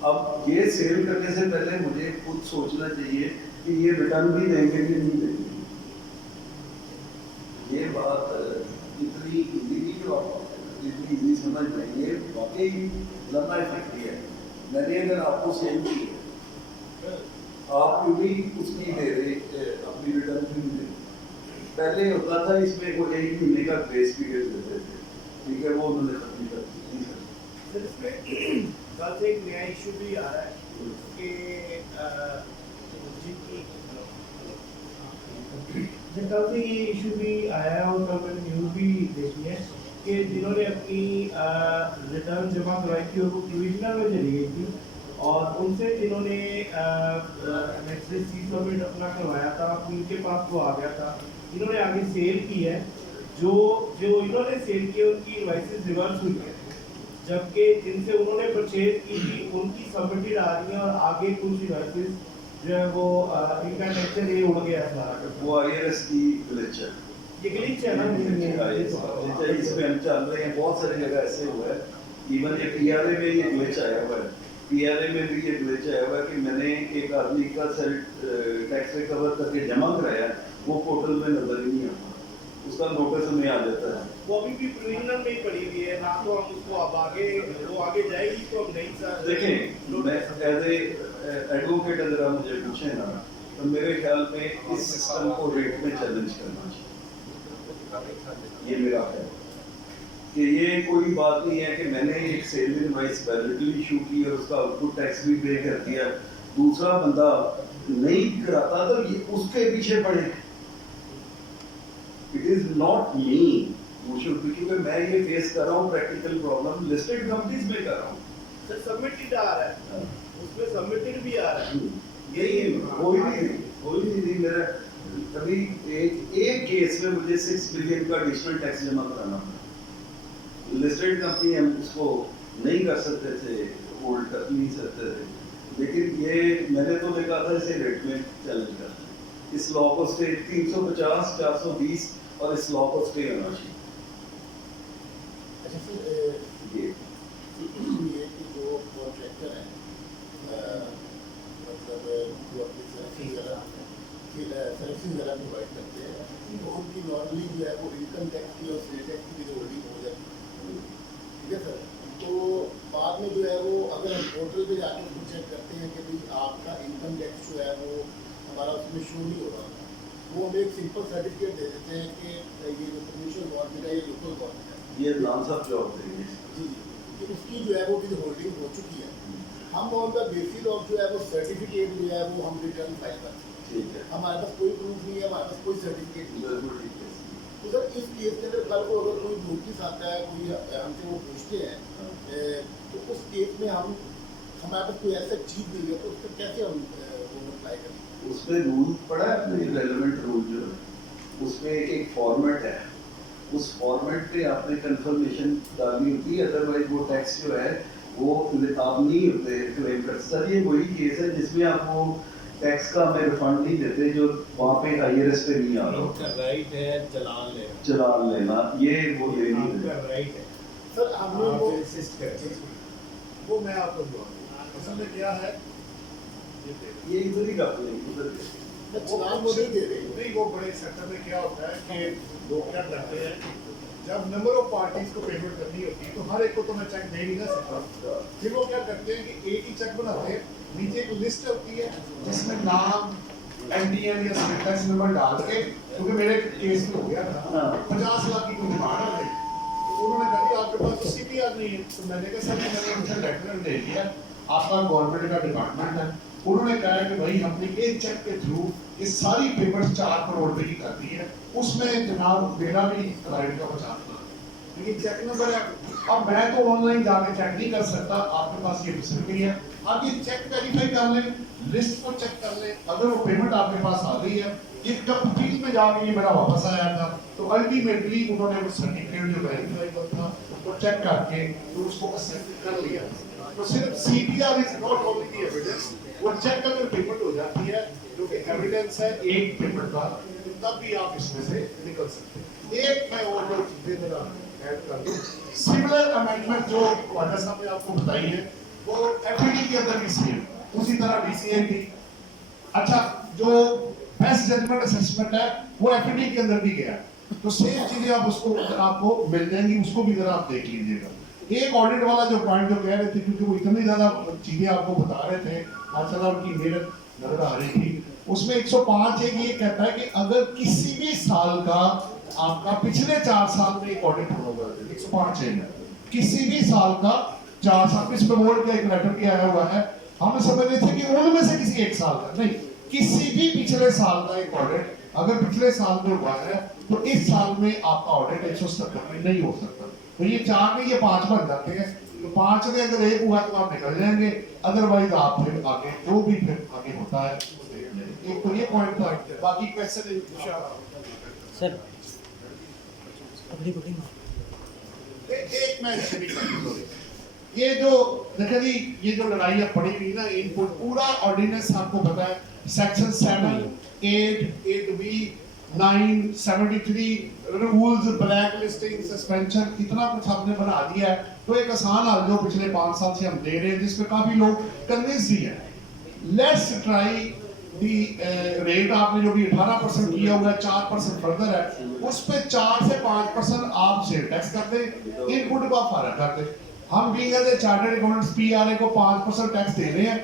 अब ये सेल करने से पहले मुझे खुद सोचना चाहिए कि ये रिटर्न भी देंगे कि नहीं देंगे। ये बात इतनी इजी नहीं जो आप इतनी इजी समझ में, ये वाकई लम्बा फैक्ट्री है। मैंने अगर आपको सेल की है, आप क्यों भी उसकी दे रहे अपनी रिटर्न क्यों नहीं दे? पहले होता था इसमें वो 1 महीने का ग्रेस पीरियड देते थे, ठीक है, वो उन्होंने खत्म कर दिया। सर इसमें कल से एक नया इशू भी आ रहा है कि कल से ये इशू भी आया है और कल मैंने न्यूज़ भी देखी है कि जिन्होंने अपनी रिटर्न जमा करवाई थी और वो प्रोविजनल में चली गई थी और उनसे जिन्होंने नेक्स्ट सबमिट अपना करवाया था उनके पास वो आ गया था, इन्होंने आगे सेल की है, जो जो इन्होंने सेल की उनकी इनवॉइसेस रिवर्स हुई है, जबकि जिनसे उन्होंने परचेज की थी उनकी सबमिटेड आ रही है और आगे कुछ इनवॉइसेस जो है वो इनका नेचर ये उड़ गया था। वो IRS की ग्लिच है, ये ग्लिच है ना, इसमें हम चल रहे हैं, बहुत सारी जगह ऐसे हुआ है। इवन ये PRA में ये ग्लिच आया हुआ है, PRA में भी ये ग्लिच आया हुआ है कि मैंने एक आदमी का टैक्स रिकवर करके जमा कराया, वो पोर्टल में नजर ही नहीं आता, उसका नोटिस हमें आ जाता है। वो अभी भी प्रोविजनल में ही पड़ी हुई है ना, तो हम उसको अब आगे वो आगे जाएगी तो हम नहीं सर देखें, मैं एज ए एडवोकेट अगर आप मुझे पूछें ना, तो मेरे ख्याल में इस सिस्टम को रेट में चैलेंज करना चाहिए, ये मेरा है कि ये कोई बात नहीं है कि मैंने एक सेल इनवॉइस वैलिडली इशू की और उसका आउटपुट टैक्स भी पे कर दिया, दूसरा बंदा नहीं कराता तो ये उसके पीछे पड़े। इट इज नॉट मी क्योंकि मैं ये फेस कर रहा हूँ प्रैक्टिकल प्रॉब्लम लिस्टेड कंपनीज में कर रहा हूँ। सर सबमिटेड आ रहा है, उसमें सबमिटेड भी आ रहा है, यही कोई नहीं मेरा कभी एक केस में मुझे 6 बिलियन का एडिशनल टैक्स जमा कराना पड़ा। लिस्टेड कंपनी हम उसको नहीं कर सकते थे, होल्ड कर नहीं सकते थे, लेकिन ये मैंने तो देखा था इसे रेट में चैलेंज करना, इस लॉ को स्टे 350 420 और इस लॉ को स्टे होना चाहिए। अच्छा सर, ये ये कि जो कॉन्ट्रैक्टर है मतलब जो अपनी सर्विस वगैरह प्रोवाइड करते हैं तो उनकी नॉर्मली जो है वो इनकम टैक्स की और स्टेट टैक्स की जो होल्डिंग हो जाती है, ठीक है सर। तो बाद में जो है वो अगर हम पोर्टल पे जाकर उसको चेक करते हैं कि भाई आपका इनकम टैक्स जो है वो हमारा उसमें शो नहीं हो रहा, वो हमें एक सिंपल सर्टिफिकेट दे देते हैं कि ये जो प्रोविंशियल गवर्नमेंट है ये लोकल गवर्नमेंट है, ये नाम सब जॉब देंगे जी कि उसकी जो है वो भी होल्डिंग हो चुकी है, हम ऑन द बेसिस ऑफ जो है वो सर्टिफिकेट जो है वो हम रिटर्न फाइल करते हैं, ठीक है, हमारे पास कोई प्रूफ नहीं है, हमारे पास कोई सर्टिफिकेट नहीं है। बिल्कुल ठीक है। तो सर इस केस के अंदर कल को अगर कोई नोटिस आता है, कोई हमसे वो पूछते हैं तो उस केस में हम हमारे पास कोई ऐसा चीज नहीं है तो उसको कैसे हम वो अप्लाई करें? उसमें रूल पड़ा है अपने रेलेवेंट रूल जो है, उसमें एक फॉर्मेट है, उस फॉर्मेट पे आपने कंफर्मेशन डालनी होती है, अदरवाइज वो टैक्स जो है वो आप नहीं होते क्लेम कर। सर ये वही केस है जिसमें आपको टैक्स का हमें रिफंड नहीं देते जो वहाँ पे IRS पे नहीं आ रहा आपका राइट है चलान लेना, ये वो ले नहीं आपका देते। राइट है, सर हमने आप वो इंसिस्ट करें। वो मैं आपको बताऊंगा असल में क्या है, ये इधर ही रख लेंगे उधर चलान वो नहीं दे रहे। नहीं वो बड़े सेक्टर में क्या होता है कि लोग क्या करते हैं, जब नंबर ऑफ पार्टीज को पेमेंट करनी होती है तो हर एक को तो मैं चेक दे नहीं ना सकता, फिर वो क्या करते हैं कि एक ही चेक बनाते हैं, नीचे एक लिस्ट होती है जिसमें नाम MDN या स्टेट टैक्स नंबर डाल के, क्योंकि मेरे केस में हो गया था 50 लाख की कोई डिमांड आ गई, तो उन्होंने कहा कि आपके पास तो CPR नहीं है, तो मैंने कहा सर मैंने उनसे लेटर दे दिया, आपका गवर्नमेंट का डिपार्टमेंट है, उन्होंने कहा कि भाई हमने एक चेक के थ्रू ये सारी पेमेंट 4 करोड़ रुपए की कर दी है, उसमें जनाब देना भी क्लाइंट का 50 लाख, लेकिन चेक नंबर है, अब मैं तो ऑनलाइन जाके चेक नहीं कर सकता, आपके पास ये फैसिलिटी है, आप ये चेक वेरीफाई कर लें, लिस्ट को चेक कर लें, अगर वो पेमेंट आपके पास आ गई है, ये जब अपील में जाके ये मेरा वापस आया था, तो अल्टीमेटली उन्होंने वो सर्टिफिकेट जो वेरीफाई था वो चेक करके तो उसको एक्सेप्ट कर लिया। तो सिर्फ CPR is not only the evidence, वो चेक अगर पेमेंट हो जाती है जो कि एविडेंस है एक पेमेंट का, तो तब भी आप इसमें से निकल सकते हैं। एक मैं और जो चीजें मेरा ऐड कर दूं, सिमिलर अमेंडमेंट जो ख्वाजा साहब ने आपको बताई है वो FED के अंदर भी सेम, उसी तरह DCA भी। अच्छा, जो बेस्ट जजमेंट असेसमेंट है वो FED के अंदर भी गया, तो सेम चीजें आप उसको आपको मिल जाएंगी, उसको भी जरा आप देख लीजिएगा। एक ऑडिट वाला जो पॉइंट जो कह रहे थे, क्योंकि वो इतनी ज्यादा चीजें आपको बता रहे थे, माशाल्लाह उनकी मेहनत नजर आ रही थी, उसमें 105 एक ये कहता है कि अगर किसी भी साल का आपका पिछले 4 साल में एक ऑडिट होगा, 105 है, किसी भी साल का 4 साल, इसमें बोर्ड का एक लेटर भी आया हुआ है, हम समझ रहे थे कि उनमें से किसी एक साल का नहीं, किसी भी पिछले साल का एक ऑडिट अगर पिछले साल में हुआ है तो इस साल में आपका ऑडिट 170 में नहीं हो सकता। तो ये 4 में ये 5 बन जाते हैं, तो 5 में अगर 1 हुआ तो आप निकल जाएंगे, अदरवाइज आप फिर आगे जो भी फिर आगे होता है एक तो ये पॉइंट था। बाकी क्वेश्चन सर पकड़ी पकड़ी एक मैं इससे भी sorry। ये जो देखिए जी ये जो लड़ाई अब पड़ी हुई ना इनपुट पूरा ऑर्डिनेंस आपको पता है section 7 8 8B 9 73 rules black listing suspension इतना कुछ आपने बना दिया है। तो एक आसान हल जो पिछले 5 साल से हम दे रहे हैं जिसपे काफी लोग कन्विंस भी है। लेट्स ट्राई दी रेट आपने जो भी 18% किया हुआ है 4% फर्दर है उस पे 4 से 5% आप सेल टैक्स कर दें, इनपुट का फर्क कर दें। हम भी as a chartered accountants PRA को 5% टैक्स दे रहे हैं,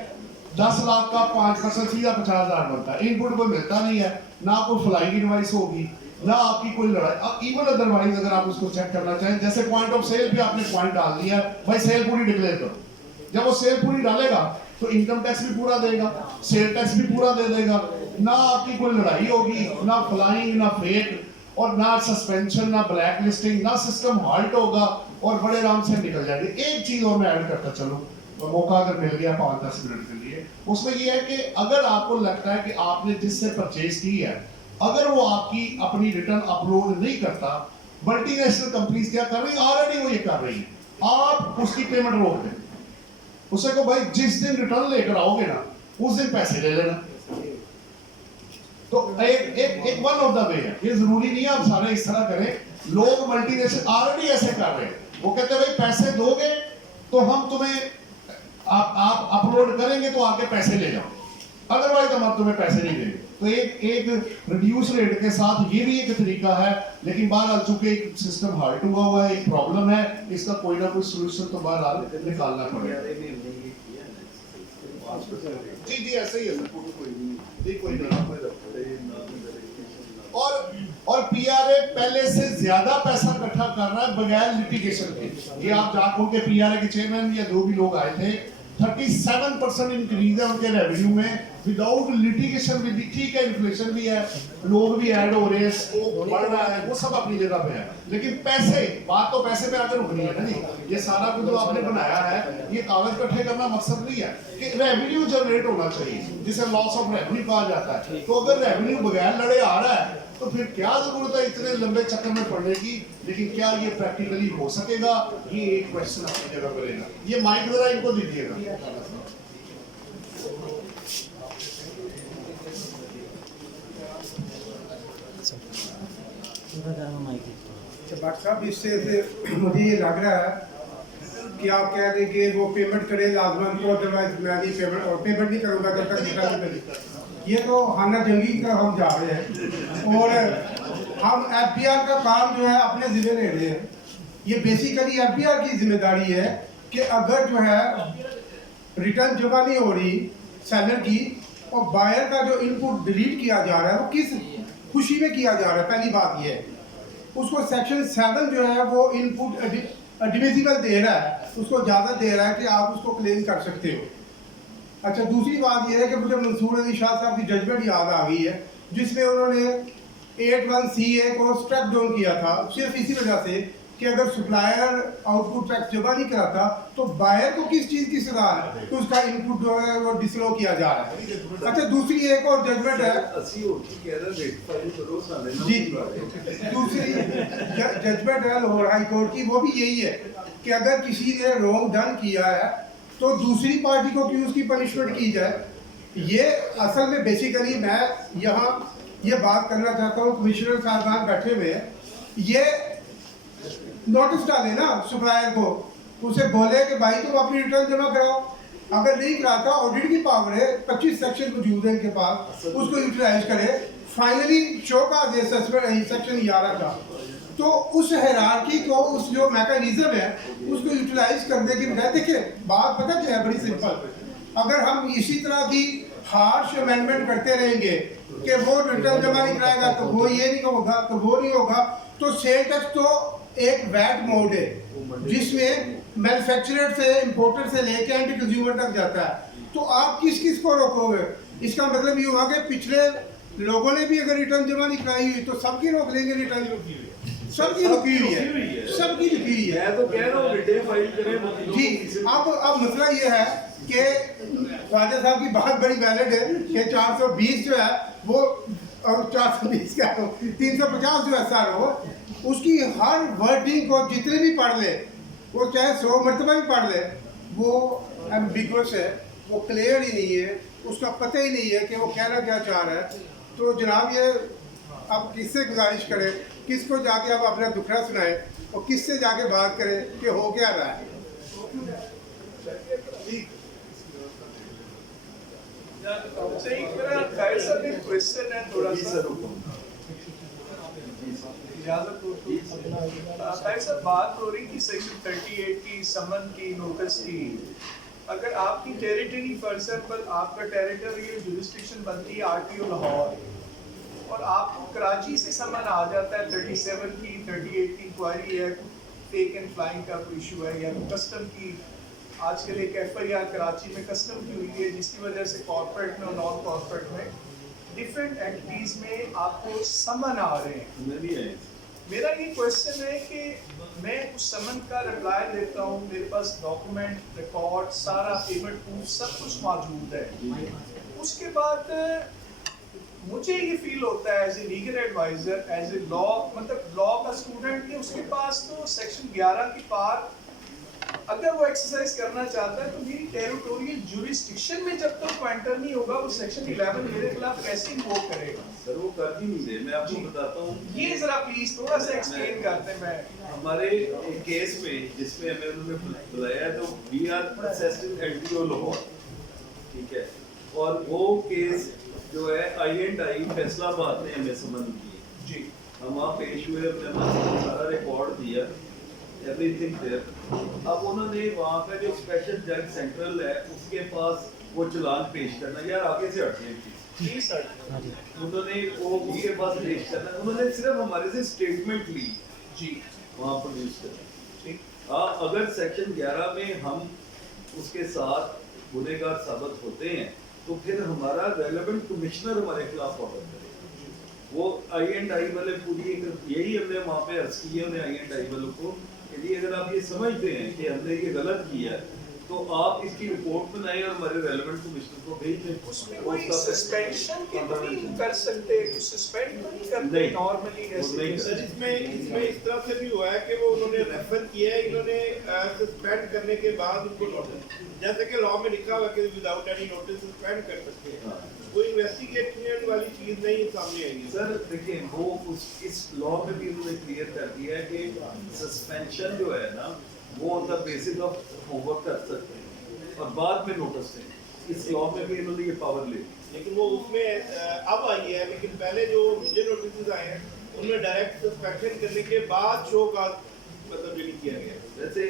10 लाख का 5% सीधा 50,000 बनता है, इनपुट कोई मिलता नहीं है, ना कोई फ्लाइंग इनवाइस होगी ना आपकी कोई लड़ाई। इवन अदरवाइज अगर आप उसको चेक करना चाहें जैसे पॉइंट ऑफ सेल भी आपने पॉइंट डाल दिया भाई सेल पूरी डिक्लेयर करो, जब वो सेल पूरी डालेगा तो इनकम टैक्स भी पूरा देगा, सेल टैक्स भी पूरा दे देगा, ना आपकी कोई लड़ाई होगी, ना फ्लाइंग ना फेक और ना सस्पेंशन ना ब्लैक लिस्टिंग, ना सिस्टम हॉल्ट होगा और बड़े आराम से निकल जाएंगे। एक चीज और मैं ऐड करता चलूं, तो मौका अगर मिल गया 5-10 मिनट के लिए, उसमें ये है कि अगर आपको लगता है कि आपने जिससे परचेज की है अगर वो आपकी अपनी रिटर्न अपलोड नहीं करता, मल्टीनेशनल कंपनीज क्या कर रही है ऑलरेडी वो ये कर रही है, आप उसकी पेमेंट रोक दें, उसे को भाई जिस दिन रिटर्न लेकर आओगे ना उस दिन पैसे ले लेना। तो एक वन ऑफ द वे है, ये जरूरी नहीं है आप सारे इस तरह करें। लोग मल्टीनेशनल ऑलरेडी ऐसे कर रहे हैं, वो कहते हैं भाई पैसे दोगे तो हम तुम्हें आप अपलोड करेंगे तो आके पैसे ले जाओ, अदरवाइज हम तुम्हें पैसे नहीं देंगे। तो एक रिड्यूस रेट के साथ ये भी एक तरीका है, लेकिन बहरहाल चूंकि एक सिस्टम हार्ट हुआ है, एक प्रॉब्लम है, इसका कोई ना कोई सोल्यूशन तो बहरहाल निकालना पड़ेगा। जी जी ऐसे ही है सर, कोई और पीआरए पहले से ज्यादा पैसा इकट्ठा कर रहा है बगैर लिटिगेशन के। ये आप जाकर के पीआरए के चेयरमैन या जो भी लोग आए थे 37% इंक्रीज है उनके रेवेन्यू में विदाउट लिटिगेशन भी। ठीक है इन्फ्लेशन भी है, लोग भी ऐड हो रहे हैं, स्कोप बढ़ रहा है, वो सब अपनी जगह पे है, लेकिन पैसे बात तो पैसे पे आकर रुकनी है ना जी। ये सारा कुछ जो आपने बनाया है ये कागज इकट्ठे करना मकसद नहीं है कि रेवेन्यू जनरेट होना चाहिए जिसे लॉस ऑफ रेवेन्यू कहा जाता है। तो अगर रेवेन्यू बगैर लड़े आ रहा है तो फिर क्या जरूरत है इतने लंबे चक्कर में पड़ने की। लेकिन क्या ये प्रैक्टिकली हो सकेगा, ये एक क्वेश्चन अपनी जगह पर रहेगा। ये माइक जरा इनको दीजिएगा। डॉक्टर साहब इससे मुझे ये लग रहा है कि आप कह रहे हैं कि वो पेमेंट करे लाजमन को, अदरवाइज मैं नहीं पेमेंट नहीं करूँगा जब तक निकाल नहीं करी। ये तो हाना जंगी का हम जा रहे हैं और हम एफबीआर का काम जो है अपने जिम्मे ले रहे हैं। ये बेसिकली एफबीआर की जिम्मेदारी है कि अगर जो है रिटर्न जमा नहीं हो रही सेलर की और बायर का जो इनपुट डिलीट किया जा रहा है वो किस खुशी में किया जा रहा है, पहली बात ये है। उसको सेक्शन 7 जो है वो इनपुट डिविजिबल दे रहा है, उसको ज़्यादा दे रहा है कि आप उसको क्लेम कर सकते हो। अच्छा दूसरी बात यह है कि मुझे मंसूर अली शाह साहब की जजमेंट याद आ गई है जिसमें उन्होंने 81CA को स्ट्रक डाउन किया था सिर्फ इसी वजह से कि अगर सप्लायर आउटपुट टैक्स जमा नहीं कराता तो बायर को किस चीज़ की सजा है तो उसका इनपुट जो है वो डिस्लो किया जा रहा है। अच्छा दूसरी एक और जजमेंट है जी, दूसरी जजमेंट है लाहौर हाई कोर्ट की, वो भी यही है कि अगर किसी ने रॉन्ग डन किया है तो दूसरी पार्टी को क्यों उसकी पनिशमेंट की जाए। ये असल में बेसिकली मैं यहाँ ये बात करना चाहता हूँ, कमिश्नर साहबान बैठे हुए हैं, ये नोटिस डाले ना सप्लायर को, उसे बोले कि भाई तुम अपनी रिटर्न जमा कराओ, अगर नहीं कराता ऑडिट की पावर है 25 सेक्शन मौजूद है इनके पास, उसको यूटिलाइज करे। फाइनली शो का दे सेक्शन 11 का, तो उस हायरार्की को उस जो मैकेनिज्म है उसको यूटिलाइज करने की बजाय देखिए बात पता क्या है बड़ी सिंपल, अगर हम इसी तरह की हार्श अमेंडमेंट करते रहेंगे कि वो रिटर्न जमा नहीं कराएगा तो वो ये नहीं होगा तो वो नहीं होगा, तो सेल टैक्स तो एक वैट मोड है जिसमें मैन्युफैक्चरर से इंपोर्टर से लेके एंड कंज्यूमर तक जाता है। तो आप किस किस को रोकोगे? इसका मतलब ये हुआ कि पिछले लोगों ने भी अगर रिटर्न जमा नहीं कराई हुई तो सबकी रोक लेंगे रिटर्न। सबकी रुकी हुई है, सबकी रुकी हुई है। मैं तो कह रहा हूँ रिटेल फाइल करें जी, अब मसला ये है कि ख्वाजा साहब की बात बड़ी वैलिड है कि 420 जो है वो, और 420 क्या हो, 350 जो है सर हो, उसकी हर वर्डिंग को जितने भी पढ़ ले, वो चाहे 100 मरतबा भी पढ़ ले, वो एम्बिगुअस है, वो क्लियर ही नहीं है, उसका पता ही नहीं है कि वो कहना क्या चाह रहा है। तो जनाब ये अब किससे गुजारिश करें, किसको जाके आप अपना दुखड़ा सुनाएं और किससे जाके बात करें कि हो क्या रहा है। क्वेश्चन है थोड़ा सा इजाजत हो भाई साहब, बात हो रही थी सेक्शन 38 की, समन की, नोटिस की। अगर आपकी टेरिटरी, फॉर एग्जाम्पल आपका टेरिटोरियल जुरिस्डिक्शन बनती है आरटीओ लाहौर, और आपको कराची से समन आ जाता है 37 की, 38 की इंक्वायरी है, टेक एंड फ्लाइंग का कोई इशू है, या कस्टम की आजकल एक FIR कराची में कस्टम की हुई है, जिसकी वजह से कॉर्पोरेट में और नॉन कॉर्पोरेट में डिफरेंट एंटिटीज में आपको समन आ रहे हैं। मेरा ये क्वेश्चन है कि मैं उस समन का रिप्लाई देता हूँ, मेरे पास डॉक्यूमेंट, रिकॉर्ड, सारा पेमेंट प्रूफ सब कुछ मौजूद है। उसके बाद मुझे ये फील होता है as a legal adviser, as a law, मतलब लॉ का स्टूडेंट, कि उसके पास तो सेक्शन 11 की पार अगर वो एक्सरसाइज करना चाहता है तो मेरी टेरिटोरियल जुरिस्डिक्शन में जब तक वो एंटर नहीं होगा, वो सेक्शन 11 मेरे खिलाफ कैसे इन्वोक करेगा? सर वो कर ही नहीं दे। मैं आपको बताता हूँ, ये जरा प्लीज थोड़ा सा एक्सप्लेन करते हैं। मैं हमारे एक केस में जिसमें हमें उन्होंने बुलाया तो वी आर असेस्टिंग एलटीओ लाहौर, ठीक है, और वो केस जो है I&I फैसलाबाद ने हमें समन की जी। हम वहाँ पेश हुए, हमने सारा रिकॉर्ड दिया, एवरीथिंग देयर। अब उन्होंने वहाँ पे जो स्पेशल जज सेंट्रल है उसके पास वो चलान पेश करना, यार आगे से हटने की सर, उन्होंने वो उसके पास पेश करना, उन्होंने सिर्फ हमारे से स्टेटमेंट ली जी, वहाँ प्रोड्यूस करना। अगर सेक्शन 11 में हम उसके साथ गुनहगार साबित होते हैं तो फिर हमारा रेलेवेंट कमिश्नर हमारे खिलाफ ऑर्डर करे। वो I&I वाले पूरी एक यही हमने वहाँ पे अर्ज की है उन्हें I&I वालों को, यदि अगर आप ये समझते हैं कि हमने ये गलत किया है तो आप इसकी रिपोर्ट बनाएं और हमारे रेलेवेंट कमिश्नर को भेज दें। उसमें कोई सस्पेंशन के तो नहीं कर सकते, कुछ सस्पेंड तो नहीं करते नॉर्मली जैसे? सर इसमें इस तरह से भी हुआ है कि वो उन्होंने रेफर किया है, इन्होंने सस्पेंड करने के बाद उनको नोटिस, जैसे कि लॉ में लिखा हुआ कि विदाउट एनी नोटिस सस्पेंड कर सकते हैं, कोई इन्वेस्टिगेशन वाली चीज नहीं सामने आई है। सर देखिए वो इस लॉ में भी उन्होंने क्लियर कर दिया है कि सस्पेंशन जो है ना वो on the basis of homework कर सकते हैं और बाद में नोटिस दें। इस लॉ में भी इन्होंने ये पावर ले ली, लेकिन वो उसमें अब आई है, लेकिन पहले जो मुझे नोटिस आए हैं उनमें डायरेक्ट सस्पेंशन करने के बाद शो का मतलब ये नहीं किया गया। जैसे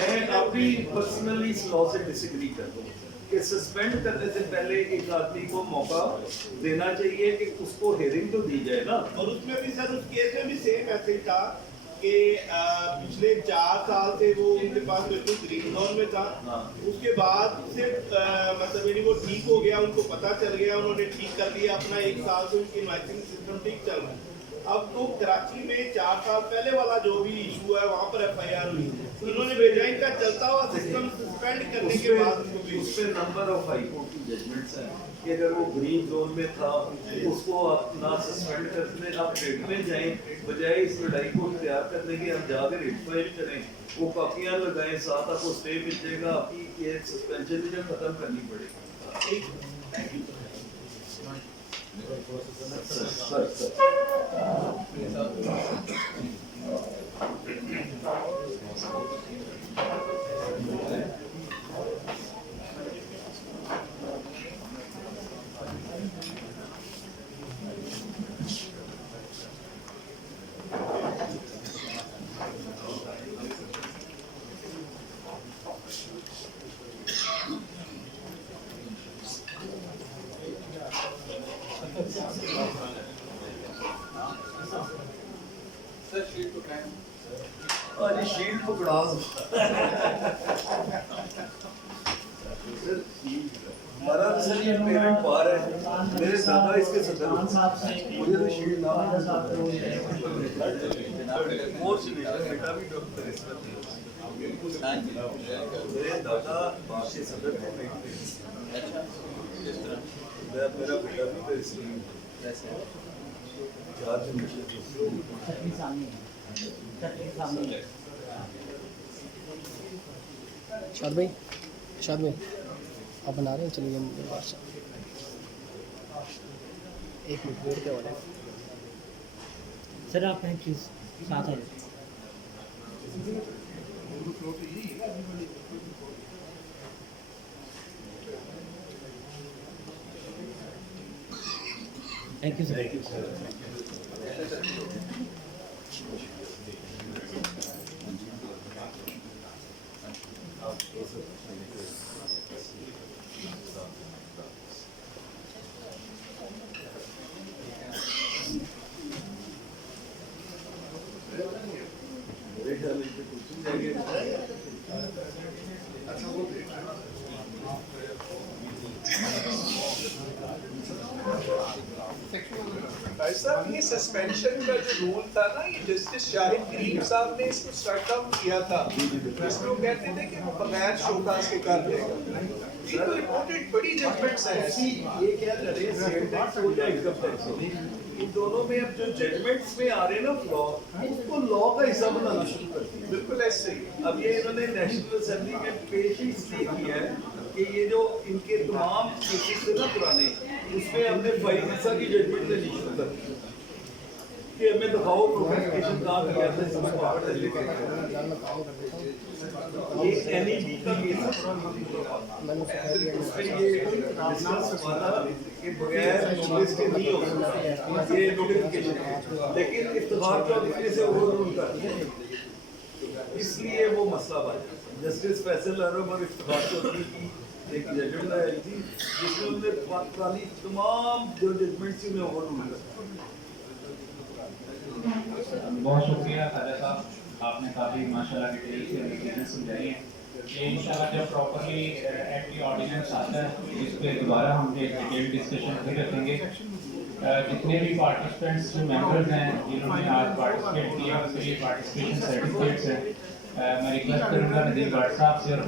मैं अभी पर्सनली इस लॉ से डिसएग्री करता हूँ कि सस्पेंड करने से पहले एक आदमी को मौका देना चाहिए कि उसको हियरिंग तो दी जाए ना। और उसमें भी सर उस केस में भी सेम ऐसे ही था कि पिछले 4 साल से वो उनके पास बिल्कुल ग्रीन जोन में था। उसके बाद से मतलब यानी वो ठीक हो गया, उनको पता चल गया, उन्होंने ठीक कर लिया अपना, 1 साल से उनकी इन्वेस्टिंग सिस्टम ठीक चल रहा है। अब तो कराची में 4 साल पहले वाला जो भी इशू है वहाँ पर FIR हुई, इन्होंने भेजा इनका चलता हुआ सिस्टम सस्पेंड करने के बाद उस पे नंबर ऑफ हाई कोर्ट की जजमेंट्स हैं कि अगर वो ग्रीन जोन में था उसको आप ना सस्पेंड करने, आप रेड में जाएं, बजाय इस लड़ाई को तैयार करने के आप जाकर रेड फाइल करें, वो कापियाँ लगाएं, साथ आपको स्टे मिल जाएगा, आपकी ये सस्पेंशन भी खत्म करनी पड़ेगी। Thank you sir. शील्ड पकड़ा सर, आज से ये पेमेंट पार है मेरे दादा इसके सदर मुझे तो शील्ड ना मोर शील्ड बेटा भी डॉक्टर मेरे दादा बाप के सदर थे मेरा बेटा भी तो इसलिए चार दिन शाद भाई आप बना रहे हैं, चलिए हम बात से 1 मिनट वेट के वाले सर आप हैं प्लीज़ साथ हैं थैंक यू सर मेरे ख्याल में कुछ जाएंगे अच्छा वो देख भाई साहब ये सस्पेंशन का जो रूल था ना, ये जस्टिस शाहिद करीम साहब ने इसको स्टार्ट डाउन किया था, जिसमें वो कहते थे कि वो बगैर शोकास के कर देगा। ये तो इम्पोर्टेंट बड़ी जजमेंट्स हैं ऐसी। ये क्या करे सेल टैक्स हो या इनकम टैक्स हो, इन दोनों में अब जो जजमेंट्स में आ रहे हैं ना फ्लॉ, उसको लॉ का हिस्सा बनाना शुरू कर दिया। बिल्कुल ऐसे ही। अब ये इन्होंने नेशनल असेंबली में पेश ही इसलिए किया है कि ये जो इनके तमाम केसेस थे ना पुराने, उसमें हमने फाइजा की जजमेंट लेनी शुरू कर दी कि हमें दिखाओ प्रोफेशन कहाँ किया था, इसमें पावर दिल्ली का ये एनईबी का केस है, उसमें ये डिस्कस हुआ था कि बगैर नोटिस के नहीं हो सकता ये नोटिफिकेशन, लेकिन इफ्तिखार चौधरी से ओवर रूल कर दिया, इसलिए वो मसला बना। जस्टिस फैसल अरब और इफ्तिखार चौधरी की एक जजमेंट आई थी जिसमें उन्होंने पुरानी तमाम जो जजमेंट थी उन्हें ओवर रूल कर। बहुत शुक्रिया खाजा साहब, आपने काफ़ी माशाल्लाह डिटेल से हमें चीज़ें समझाई हैं। ये इंशाल्लाह जब प्रॉपरली एक्ट की ऑर्डिनेंस आता है इस पर दोबारा हम एक डिटेल डिस्कशन फिर रखेंगे। जितने भी पार्टिसिपेंट्स जो मेंबर्स हैं जिन्होंने आज पार्टिसिपेट किया उसके लिए पार्टिसिपेशन सर्टिफिकेट्स हैं, मैं रिक्वेस्ट करूँगा नदीम भट्ट साहब से और